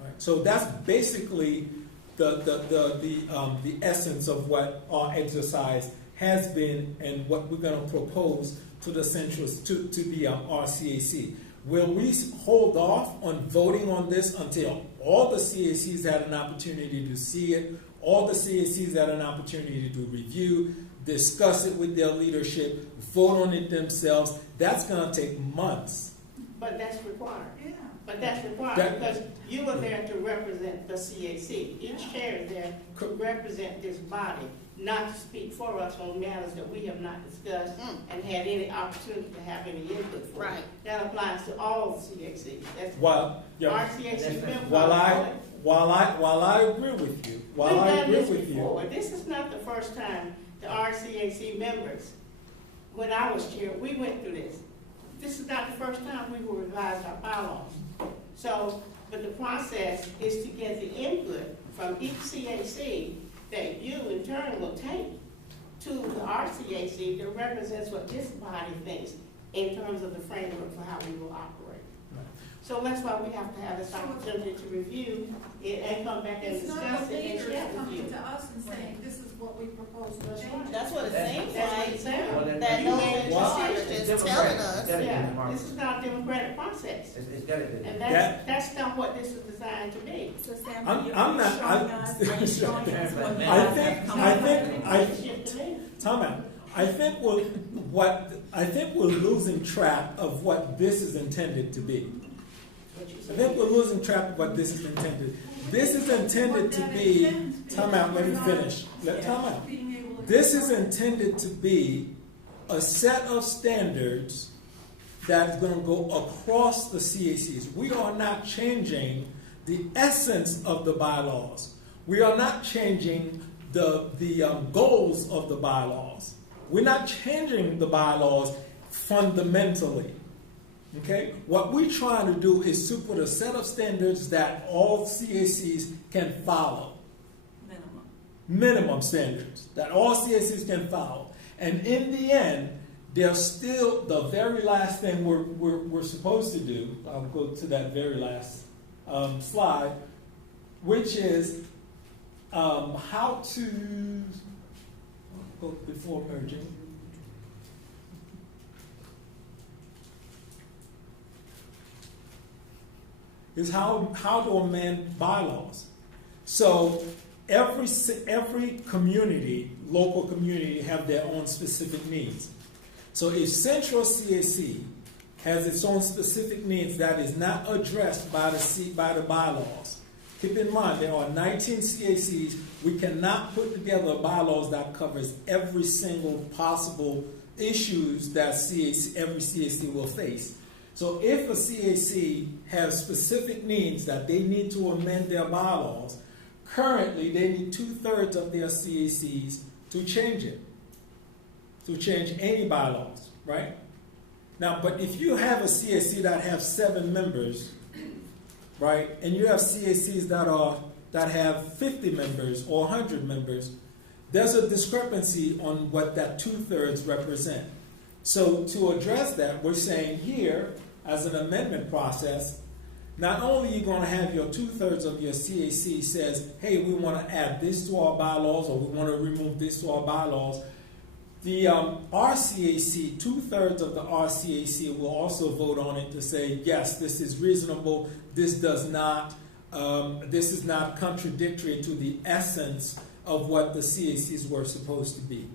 right? So that's basically the essence of what our exercise has been and what we're going to propose to the centrals, to the RCAC. Will we hold off on voting on this until all the CACs had an opportunity to see it, all the CACs had an opportunity to review, discuss it with their leadership, vote on it themselves? That's going to take months. But that's required. Yeah. But that's required because you are there to represent the CAC. Each chair is there to represent this body, not to speak for us on matters that we have not discussed and had any opportunity to have any input for. Right. That applies to all CACs. That's While our CAC members. while I agree with you, This is not the first time the RCAC members, when I was chair, we went through this. This is not the first time we will revise our bylaws. So, but the process is to get the input from each CAC that you in turn will take to the RCAC that represents what this body thinks in terms of the framework for how we will operate. So that's why we have to have this opportunity to review it and come back and It's not discuss the it and leaders share with coming you. to us and saying, this is what we propose to change. That's what it seems That's what like. it sounds. Well, then That you no made it. legislator is telling us. Yeah, this is not a democratic process. It's gotta be. And That- that's not what this is designed to be. So Sam, I'm are you not- showing us, are you showing us what we I have think- come I up think- with? time out. I think we're losing track of what this is intended to be. I think we're losing track of what this is intended. This is intended to be, time out, let me finish. Time out. This is intended to be a set of standards that's going to go across the CACs. We are not changing the essence of the bylaws. We are not changing the goals of the bylaws. We're not changing the bylaws fundamentally. Okay? What we're trying to do is to put a set of standards that all CACs can follow. Minimum standards that all CACs can follow. And in the end, there's still the very last thing we're supposed to do. I'll go to that very last slide, which is how to go before merging. Is how to amend bylaws. So every community, local community, have their own specific needs. So if Central CAC has its own specific needs that is not addressed by the bylaws, keep in mind there are 19 CACs. We cannot put together bylaws that covers every single possible issues that every CAC will face. So if a CAC has specific needs that they need to amend their bylaws, currently they need 2/3 of their CACs to change it, to change any bylaws, right? Now, but if you have a CAC that have 7 members, right, and you have CACs that have 50 members or 100 members, there's a discrepancy on what that 2/3 represent. So to address that, we're saying here, as an amendment process, not only are you going to have your 2/3 of your CAC says, hey, we want to add this to our bylaws or we want to remove this to our bylaws, the RCAC, 2/3 of the RCAC will also vote on it to say, yes, this is reasonable, this is not contradictory to the essence of what the CACs were supposed to be.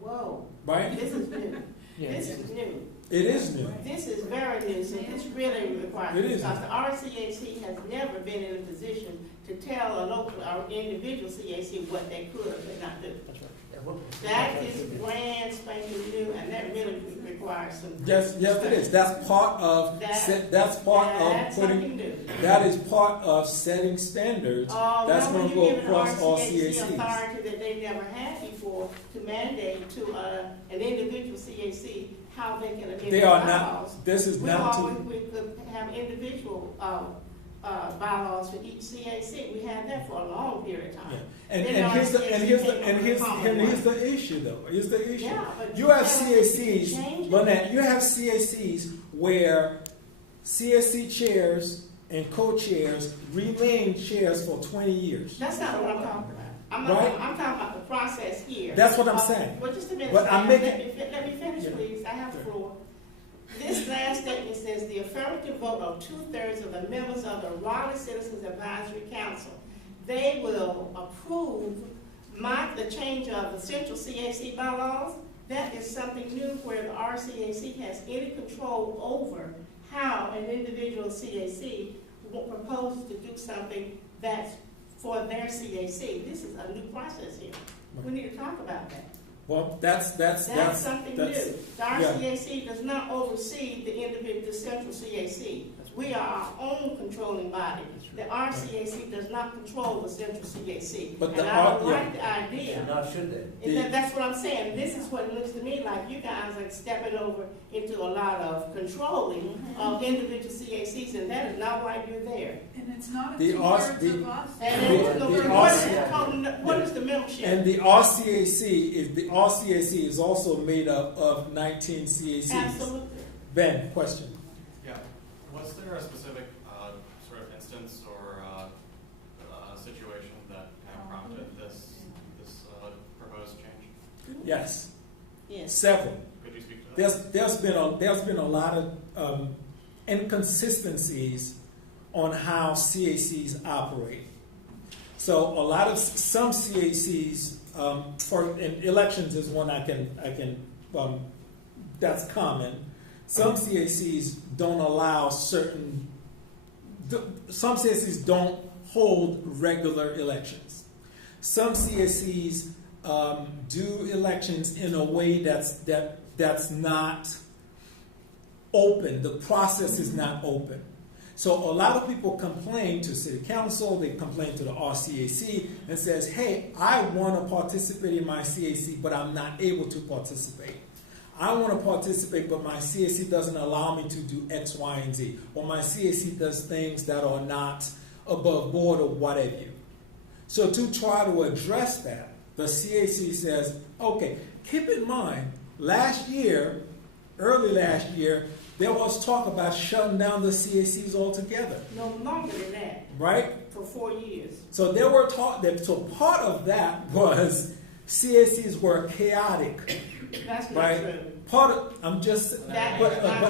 Whoa. Right? This is new. This is new. It is new. This is very new, so this really requires, It is. because the RCAC has never been in a position to tell a local or individual CAC what they could or could not do. That's right. Yeah, we'll- That is brand spanking new, and that really requires some. Yes, it is. That's part of, that's part of That's something putting, new. that is part of setting standards. That's Now, going when to you go give an across all RCAC CACs. authority that they never had before to mandate to an individual CAC how they can amend They their are bylaws. not, this is not to, We could have individual bylaws for each CAC. We had that for a long period of yeah. time. And Then here's RCAC here's the issue though. Here's the issue. Yeah, but You have change CACs, it. Lynette, you have CACs where CSC chairs and co-chairs remain chairs for 20 years. That's not what I'm talking about. I'm Right? talking about the process here. That's what I'm saying. Well, just a minute, But I'm Sam. making- Let me finish, Yeah. please. I have the floor. This last statement says the affirmative vote of 2/3 of the members of the Raleigh Citizens Advisory Council. They will approve the change of the central CAC bylaws. That is something new where the RCAC has any control over how an individual CAC proposes to do something that's for their CAC. This is a new process here. We need to talk about that. Well, that's Something that's- new. The RCAC does not oversee the individual, the central CAC. We are our own controlling body. The RCAC does not control the central CAC. But And the I don't R- like the idea. Should not, should they? That's what I'm saying. This is what it looks to me like. You guys are stepping over into a lot of controlling of individual CACs, and that is not why you're there. And it's not a The two-thirds the- of us. And The- then, the what is the membership? And the RCAC is also made up of 19 CACs. Absolutely. Ben, question. Yeah. Was there a specific sort of instance or situation that kind of prompted this proposed change? Yes, Yes. several. Could you speak to that? There's been a lot of inconsistencies on how CACs operate. So a lot of some CACs for and elections is one I can that's common. Some CACs don't allow some CACs don't hold regular elections. Some CACs do elections in a way that's not open. The process is not open. So a lot of people complain to city council, they complain to the RCAC and says, hey, I want to participate in my CAC, but I'm not able to participate. I want to participate, but my CAC doesn't allow me to do X, Y, and Z. Or my CAC does things that are not above board or whatever. So to try to address that, the CAC says, okay, keep in mind, early last year, there was talk about shutting down the CACs altogether. No longer than that. Right? For 4 years. So there were so part of that was CACs were chaotic. That's not right? true. Part of, I'm just, but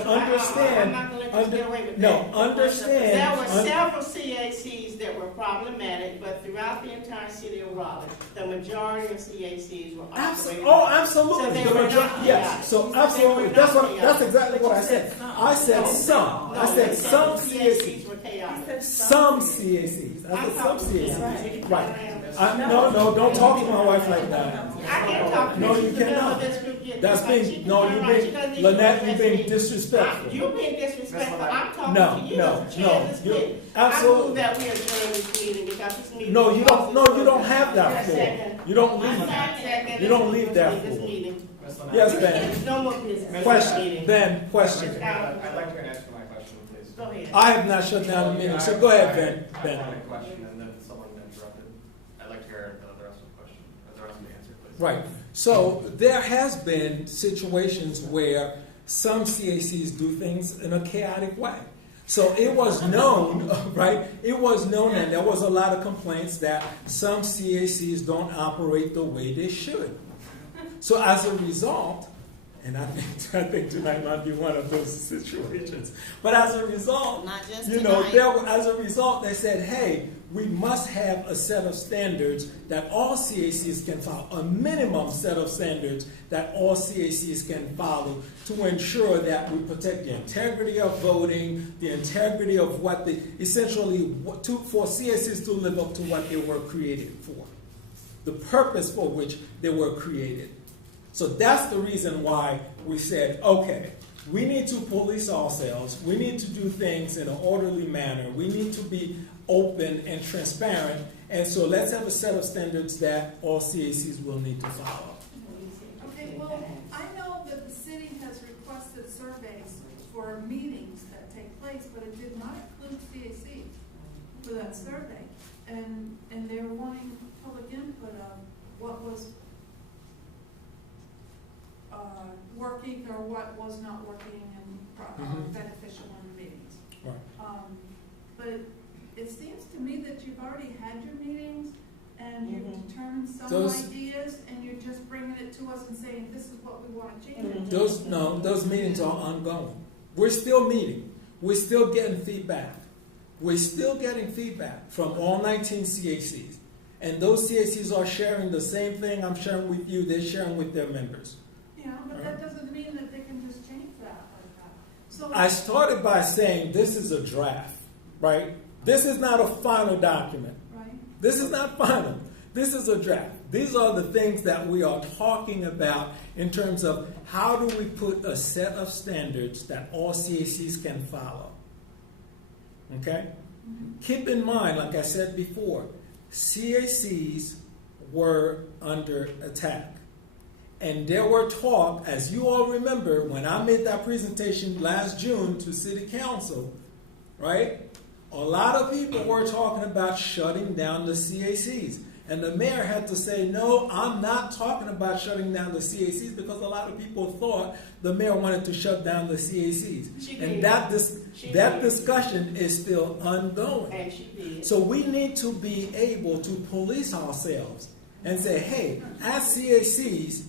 understand. I'm not going to let you get away with No, that. understand. There were several CACs that were problematic, but throughout the entire city of Raleigh, the majority of CACs were operating. Oh, absolutely. So they The were major- not yes. chaotic. So They absolutely. were That's not what. That's chaotic. exactly what I said. I said some. I said some CACs. were chaotic. Some CACs. I said some CACs. Right. No, don't talk to my wife like that. I can't talk to No, you. you She's the member cannot. of this group yet. That's She being, can no, turn you're around. She being, doesn't need Lynette, to you're address being me. disrespectful. You're being disrespectful. I'm talking No, to you no, as the chair of this no, meeting. absolutely. I move that we adjourn this meeting because this meeting. No, you don't have that Yes, floor. second. You don't leave. Second. You don't leave that This floor. meeting. Yes, Ben. No more business. Question. Ben, question. I'd like to ask my question, please. Go ahead. I have not shut down the meeting, so go ahead, Ben. I Ben. had a question and then someone interrupted. I'd like to hear the rest of the question, the rest of the answer, please. Right. So there has been situations where some CACs do things in a chaotic way. So it was known, right? It was known, and there was a lot of complaints that some CACs don't operate the way they should. So as a result, And I think tonight might be one of those situations. But as a result, Not just you know, tonight. as a result, they said, hey, we must have a set of standards that all CACs can follow, a minimum set of standards that all CACs can follow to ensure that we protect the integrity of voting, the integrity of what the, essentially, for CACs to live up to what they were created for, the purpose for which they were created. So that's the reason why we said, okay, we need to police ourselves. We need to do things in an orderly manner. We need to be open and transparent. And so let's have a set of standards that all CACs will need to follow. Okay, well, I know that the city has requested surveys for meetings that take place, but it did not include CAC for that survey. And they were wanting public input of what was working or what was not working and beneficial in the meetings. Right. But it seems to me that you've already had your meetings and you've determined some Those- ideas and you're just bringing it to us and saying, this is what we want to change. Those meetings are ongoing. We're still meeting. We're still getting feedback. We're still getting feedback from all 19 CACs. And those CACs are sharing the same thing I'm sharing with you, they're sharing with their members. Yeah, but that doesn't mean that they can just change that like that. So I started by saying this is a draft, right? This is not a final document. right? This is not final. This is a draft. These are the things that we are talking about in terms of how do we put a set of standards that all CACs can follow. Okay? Keep in mind, like I said before, CACs were under attack. And there were talk, as you all remember, when I made that presentation last June to City Council, right? A lot of people were talking about shutting down the CACs. And the mayor had to say, no, I'm not talking about shutting down the CACs, because a lot of people thought the mayor wanted to shut down the CACs. And that discussion is still ongoing. And she did. So we need to be able to police ourselves and say, hey, as CACs,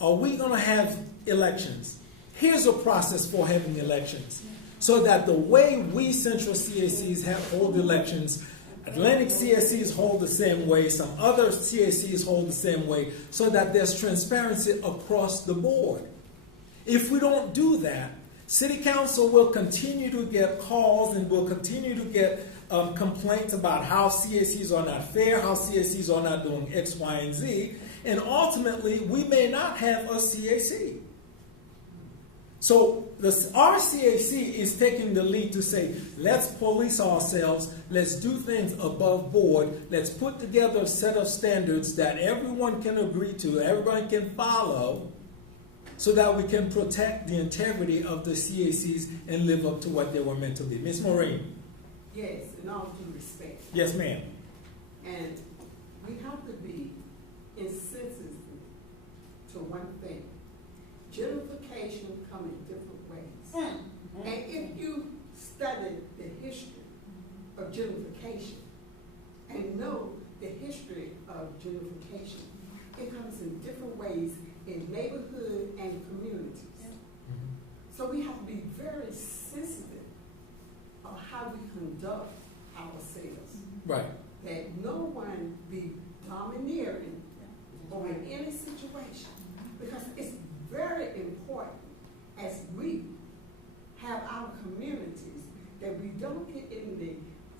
are we going to have elections? Here's a process for having elections. So that the way we Central CACs hold elections, Atlantic CACs hold the same way, some other CACs hold the same way, so that there's transparency across the board. If we don't do that, City Council will continue to get calls and will continue to get complaints about how CACs are not fair, how CACs are not doing X, Y, and Z, and ultimately we may not have a CAC. So our CAC is taking the lead to say, let's police ourselves, let's do things above board, let's put together a set of standards that everyone can agree to, everyone can follow, so that we can protect the integrity of the CACs and live up to what they were meant to be. Ms. Maureen. Yes, in all due respect. Yes, ma'am. And we have to be insensitive to one thing. Gentrification comes in different ways. And if you study the history of gentrification and know the history of gentrification, it comes in different ways in neighborhood and communities. So we have to be very sensitive of how we conduct ourselves. Right. That no one be domineering or in any situation. Because it's very important as we have our communities that we don't get in the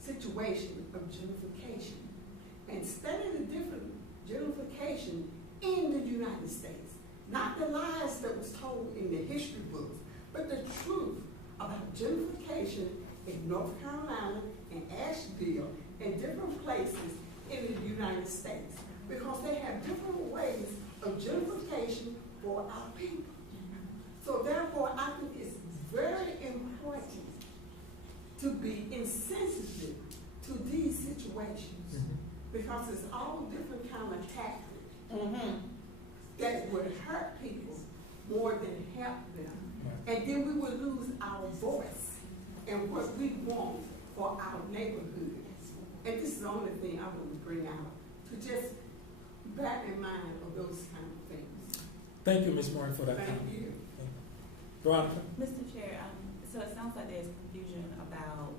situation of gentrification and study the different gentrification in the United States. Not the lies that was told in the history books, but the truth about gentrification in North Carolina and Asheville and different places in the United States, because they have different ways of gentrification for our people. So therefore, I think it's very important to be insensitive to these situations, because it's all different kind of tactics that would hurt people more than help them. And then we would lose our voice and what we want for our neighborhood. And this is the only thing I want to bring out, to just bear in mind of those kind of things. Thank you, Ms. Moore, for that Thank comment. you. Veronica? Mr. Chair, so it sounds like there's confusion about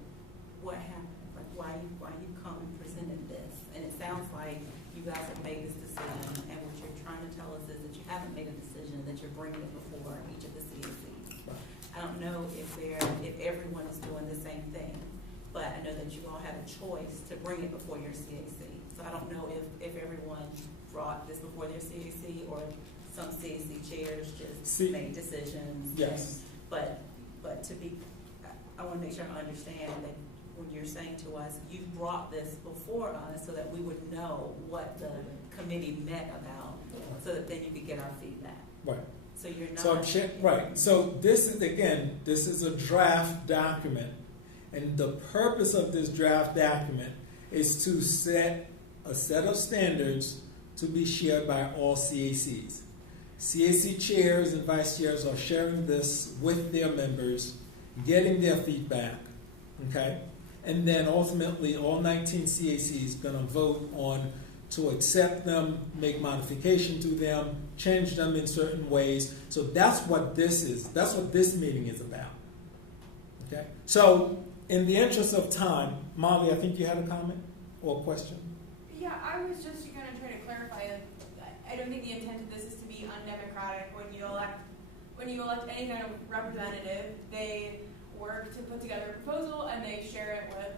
what happened, like why you come and presented this. And it sounds like you guys have made this decision, and what you're trying to tell us is that you haven't made a decision, that you're bringing it before each of the CACs. I don't know if everyone is doing the same thing, but I know that you all have a choice to bring it before your CAC. So I don't know if everyone brought this before their CAC, or some CAC chairs just made decisions. Yes. But I want to make sure I understand that when you're saying to us, you brought this before us so that we would know what the committee met about, so that then you could get our feedback. Right. So you're not. So right. So this is a draft document, and the purpose of this draft document is to set a set of standards to be shared by all CACs. CAC chairs and vice chairs are sharing this with their members, getting their feedback, okay? And then ultimately all 19 CACs going to vote on to accept them, make modification to them, change them in certain ways. So that's what this is. That's what this meeting is about, okay? So in the interest of time, Molly, I think you had a comment or a question? Yeah, I was just going to try to clarify that I don't think the intent of this is to be undemocratic. When you elect any kind of representative, they work to put together a proposal and they share it with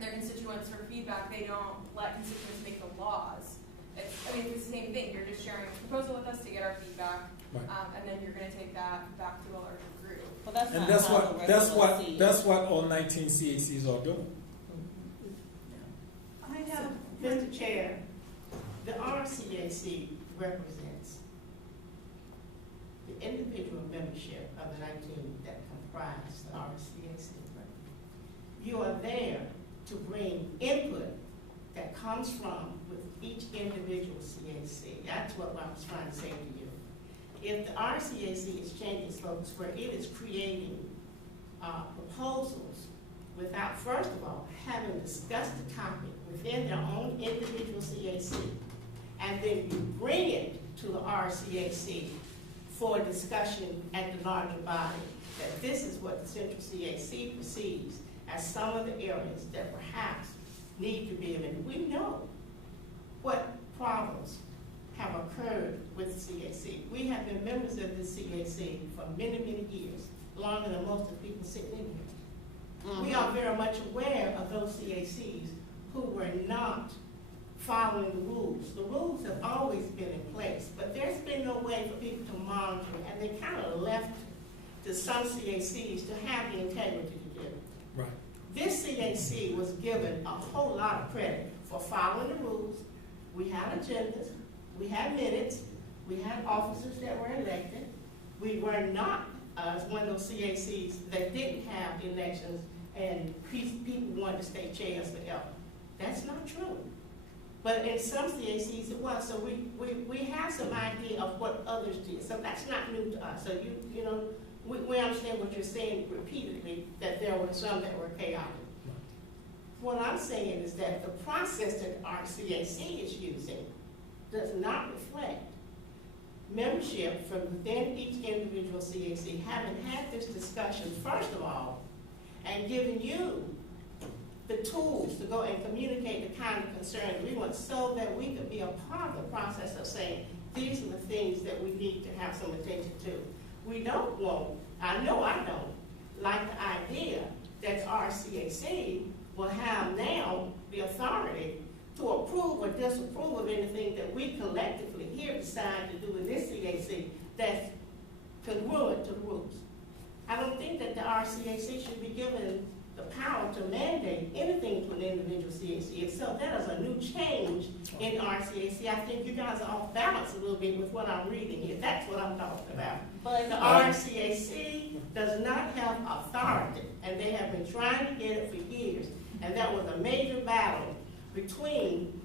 their constituents for feedback. They don't let constituents make the laws. It's the same thing. You're just sharing a proposal with us to get our feedback, right. And then you're going to take that back to a larger group. Well, that's and not that's what all 19 CACs are doing. I have, Mr. Chair, the RCAC represents the individual membership of the 19 that comprise the RCAC. You are there to bring input that comes from with each individual CAC. That's what I was trying to say to you. If the RCAC is changing its focus where it is creating proposals without, first of all, having discussed the topic within their own individual CAC, and then you bring it to the RCAC for discussion at the larger body, that this is what the Central CAC perceives as some of the areas that perhaps need to be amended. We know what problems have occurred with the CAC. We have been members of the CAC for many, many years, longer than most of the people sitting in here. We are very much aware of those CACs who were not following the rules. The rules have always been in place, but there's been no way for people to monitor, and they kind of left to some CACs to have the integrity to do it. Right. This CAC was given a whole lot of credit for following the rules. We had agendas, we had minutes, we had officers that were elected. We were not one of those CACs that didn't have elections and people wanted to stay chairs forever. That's not true. But in some CACs it was. So we have some idea of what others did. So that's not new to us. So you know, we understand what you're saying repeatedly, that there were some that were chaotic. What I'm saying is that the process that our CAC is using does not reflect membership from within each individual CAC, having had this discussion, first of all, and giving you the tools to go and communicate the kind of concerns we want, so that we could be a part of the process of saying, these are the things that we need to have some attention to. We don't want, I know I don't, like the idea that our CAC will have now the authority to approve or disapprove of anything that we collectively here decide to do in this CAC that's congruent to the rules. I don't think that the RCAC should be given the power to mandate anything to an individual CAC. So that is a new change in RCAC. I think you guys are off balance a little bit with what I'm reading here. That's what I'm talking about. But the RCAC does not have authority, and they have been trying to get it for years. And that was a major battle between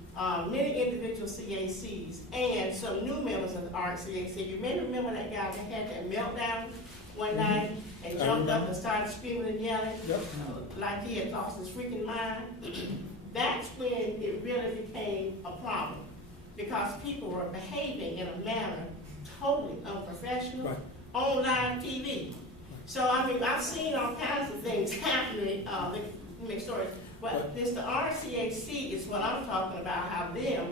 many individual CACs and some new members of the RCAC. You may remember that guy that had that meltdown one night and jumped up and started screaming and yelling like he had lost his freaking mind. That's when it really became a problem, because people were behaving in a manner totally unprofessional on live TV. So, I mean, I've seen all kinds of things happening, mixed stories. But this, the RCAC is what I'm talking about, how them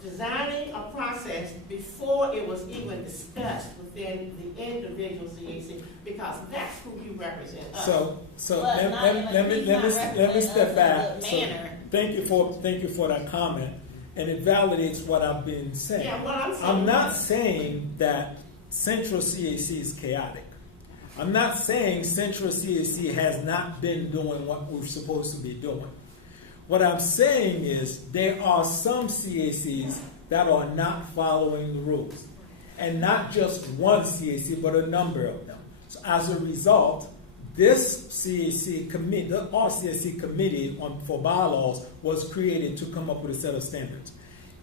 designing a process before it was even discussed within the individual CAC, because that's who you represent us. So But let me step back. Good So, manner. thank you for that comment, and it validates what I've been saying. Yeah, what I'm saying. I'm not saying that Central CAC is chaotic. I'm not saying Central CAC has not been doing what we're supposed to be doing. What I'm saying is there are some CACs that are not following the rules. And not just one CAC, but a number of them. So as a result, this CAC committee, the RCAC committee for bylaws was created to come up with a set of standards.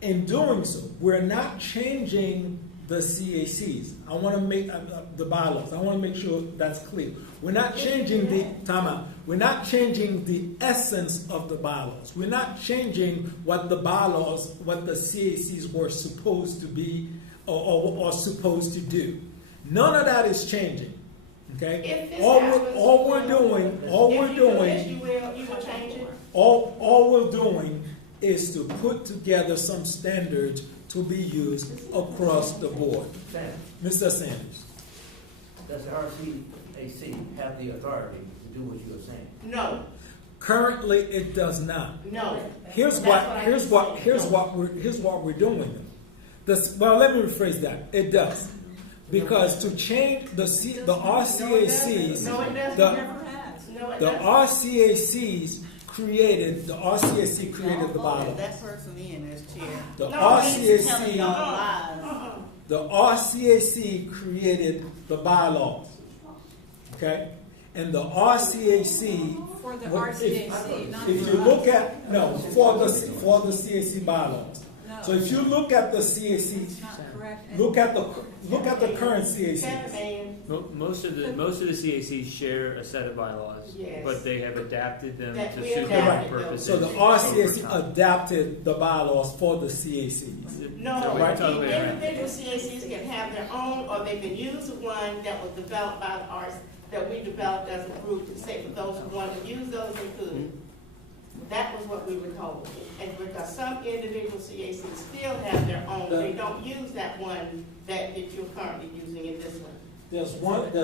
In doing so, we're not changing the CACs. I want to make the bylaws. I want to make sure that's clear. We're not changing the timeout. We're not changing the essence of the bylaws. We're not changing what the bylaws, what the CACs were supposed to be or supposed to do. None of that is changing. Okay. All we're doing is to put together some standards to be used across the board. Mr. Sanders. Does the RCAC have the authority to do what you are saying? No. Currently, it does not. No. Here's what we're doing. Well, let me rephrase that. It does, because to change the RCACs, the RCAC created the bylaws. That person in as chair. The RCAC created the bylaws. Okay? And the RCAC, For the RCAC, not if for you us. look at, for the CAC bylaws. No. So if you look at the CAC, It's not correct. look at the current CAC. Most of the CACs share a set of bylaws, Yes. but they have adapted them That to we suit adapted their them. purposes. So the RCAC adapted the bylaws for the CACs. No, Right. the individual CACs can have their own, or they can use the one that was developed by the arts, that we developed as a group, to say for those who want to use those, they could. That was what we were told. And because some individual CACs still have their own, they don't use that one that you're currently using in this one. There's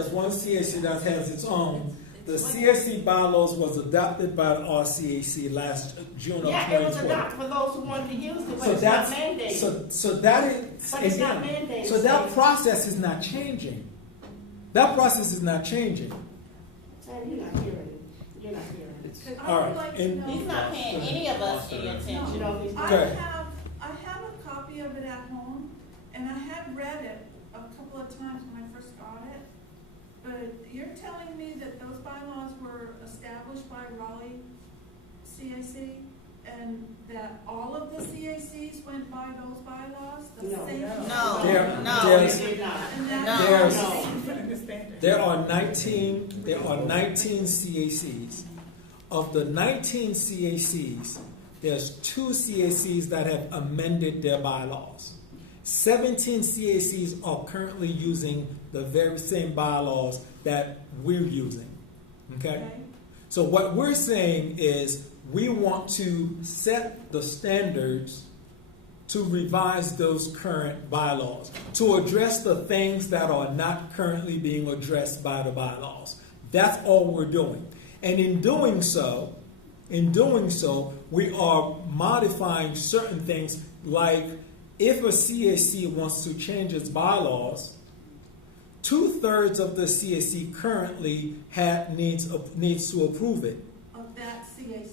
one CAC that has its own. The CAC bylaws was adopted by the RCAC last June of 2020. Yeah, it was adopted for those who wanted to use it, but So it's not mandated. so that is, But it's not again, mandated. so that process is not changing. That process is not changing. Sam, you're not hearing it. You're not hearing it. All right. He's not paying any of us any attention. No, he's not. Okay. I have a copy of it at home, and I had read it a couple of times when I first got it. But you're telling me that those bylaws were established by Raleigh CAC, and that all of the CACs went by those bylaws? The No. same? There are 19 CACs. Of the 19 CACs, there's 2 CACs that have amended their bylaws. 17 CACs are currently using the very same bylaws that we're using. Okay? So what we're saying is we want to set the standards to revise those current bylaws, to address the things that are not currently being addressed by the bylaws. That's all we're doing. And in doing so, we are modifying certain things, like if a CAC wants to change its bylaws, 2/3 of the CAC currently needs to approve it.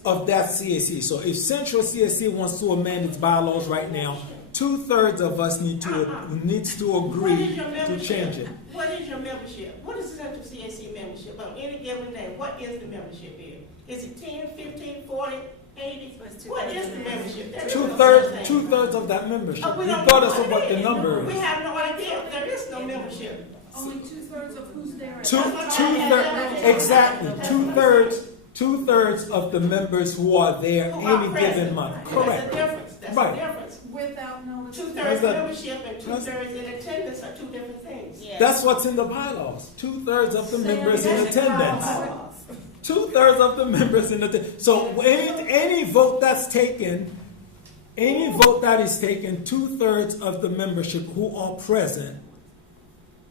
Of that CAC. So if Central CAC wants to amend its bylaws right now, 2/3 of us needs to agree to change it. What is your membership? What is Central CAC membership on any given day? What is the membership here? Is it 10, 15, 40, 80? What is the membership? There is no such thing. 2/3 of that membership, We don't regardless know of what the is. number We is. have no idea. There is no membership. Only 2/3 of who's there. Exactly. Two-thirds of the members who are there any given month. Correct. That's a difference. That's Right. a difference. without notice. Two-thirds membership and two-thirds in attendance are two different things. Yeah. That's what's in the bylaws. 2/3 of the members in That's the attendance. bylaws. 2/3 of the members in attendance. So any vote that's taken, any vote that is taken, 2/3 of the membership who are present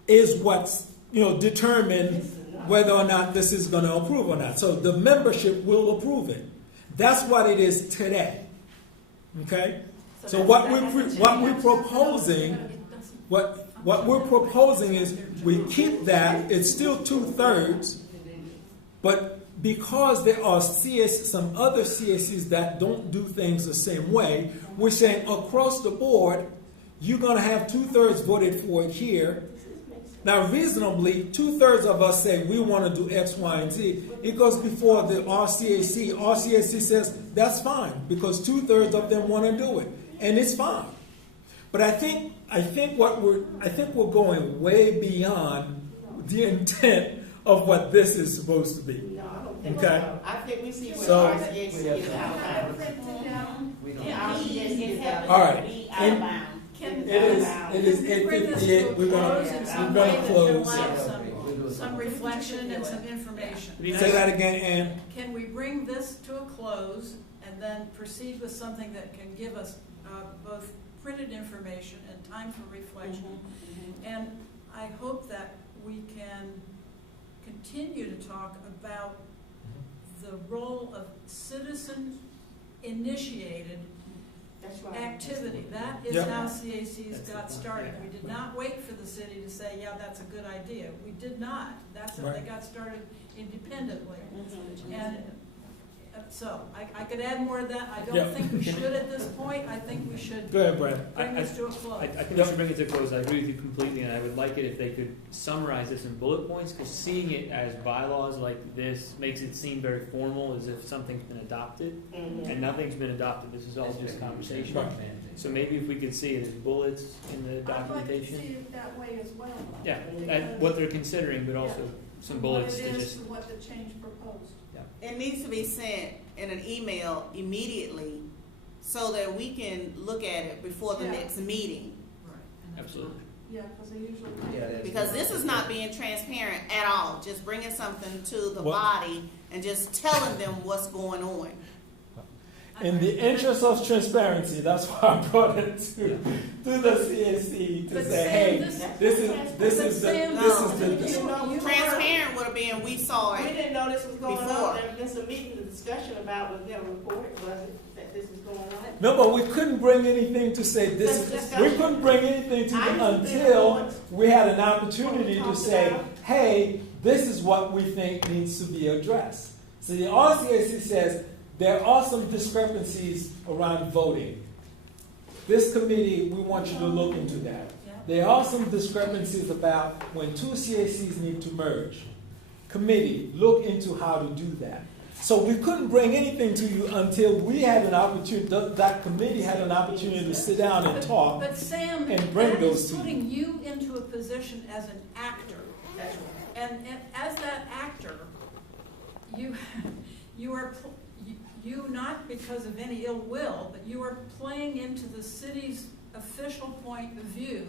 is what's, determine whether or not this is going to approve or not. So the membership will approve it. That's what it is today. Okay? So what we're proposing is we keep that. It's still 2/3, but because there are some other CACs that don't do things the same way, we're saying across the board, you're going to have 2/3 voted for it here. Now, reasonably, 2/3 of us say we want to do X, Y, and Z. It goes before the RCAC. RCAC says that's fine because 2/3 of them want to do it, and it's fine. But I think we're going way beyond the intent of what this is supposed to be. No, I don't think Okay. so. I think we see where So- RCAC is outbound. All right. Be And- outbound. Can It is 8:58. We're gonna close. Close. Some reflection and some information. Say that again, Ann. Can we bring this to a close and then proceed with something that can give us both printed information and time for reflection? And I hope that we can continue to talk about the role of citizen-initiated That's right. activity. That is Yep. how CACs got started. We did not wait for the city to say, yeah, that's a good idea. We did not. That's how they Right. got started independently. And so I could add more to that. I don't Yep. think we should at this point. I think we should Go ahead, Brad. bring this to a close. I think we should bring it to a close. I agree with you completely, and I would like it if they could summarize this in bullet points, because seeing it as bylaws like this makes it seem very formal, as if something's been adopted, and nothing's been adopted. This is all just conversation. Right. So maybe if we could see it as bullets in the I'd like to documentation. see it that way as well. Yeah, and what they're considering, but also some bullets What to it is just. to what the change proposed. It needs to be sent in an email immediately so that we can look at it before the Yeah. next meeting. Absolutely. Yeah, because they usually. Because this is not being transparent at all, just bringing something to the Well- body and just telling them what's going on. In the interest of transparency, that's why I brought it to the CAC to But say, Sam, hey, this this is the Transparent would have been, we saw We it. didn't know this was going Before. on. There's been some meeting, the discussion about was their report, was it, that this was going on? No, but we couldn't bring anything to say this is, we couldn't bring anything to you until we had an opportunity to say, hey, this is what we think needs to be addressed. So the RCAC says there are some discrepancies around voting. This committee, we want you to look into that. There are some discrepancies about when two CACs need to merge. Committee, look into how to do that. So we couldn't bring anything to you until we had an opportunity, that committee had an opportunity to sit down and talk. But Sam, and bring that those is to you. putting you into a position as an actor. And as that actor, you are, you not because of any ill will, but you are playing into the city's official point of view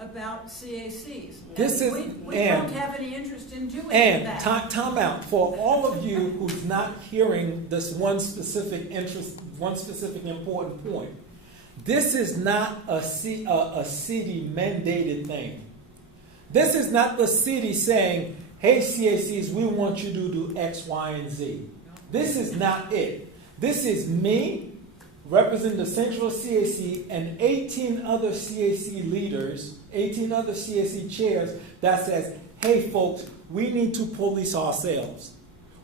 about CACs. This is- We and- don't have any interest in doing And that. time out for all of you who's not hearing this one specific interest, one specific important point. This is not a city mandated thing. This is not the city saying, hey CACs, we want you to do X, Y, and Z. This is not it. This is me, representing the Central CAC, and 18 other CAC leaders, 18 other CAC chairs that says, hey folks, we need to police ourselves.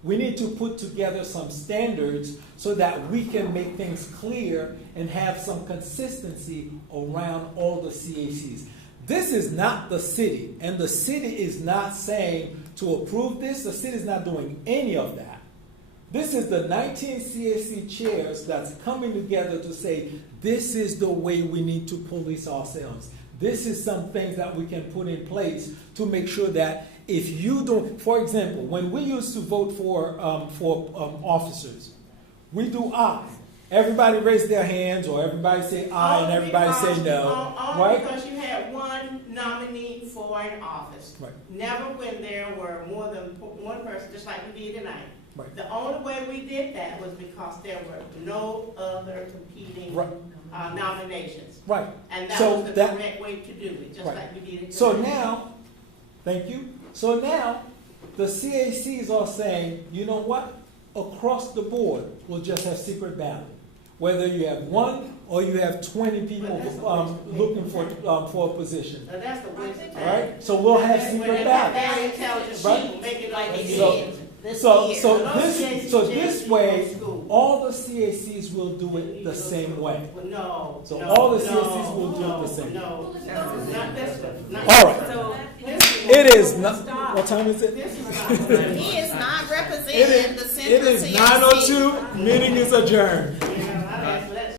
We need to put together some standards so that we can make things clear and have some consistency around all the CACs. This is not the city, and the city is not saying to approve this. The city is not doing any of that. This is the 19 CAC chairs that's coming together to say, this is the way we need to police ourselves. This is some things that we can put in place to make sure that if you don't, for example, when we used to vote for officers, we do I. everybody raise their hands, or everybody say aye and everybody say no, Only right? because you had one nominee for an office. Right. Never when there were more than one person, just like we did tonight. Right. The only way we did that was because there were no other competing Right. nominations. Right. And that So was the that- correct way to do it, just Right. like we did it tonight. So now, thank you. So now, the CACs are saying, you know what? Across the board, we'll just have secret ballot. Whether you have one or you have 20 people looking for a position. Now, that's the waste of time. All right? So we'll have When secret they have ballot. very intelligent Right. people, make it like they So- did this So, year. so Those this, CACs so changed this the way, whole school. all the CACs will do it the same way. Well, no. So no, all the no, CACs will do it the same. No, not this one. Not All right. So, It is not, what time is it? This is not. He is not It representing the is, Central it is CAC. 9:02, meeting is adjourned.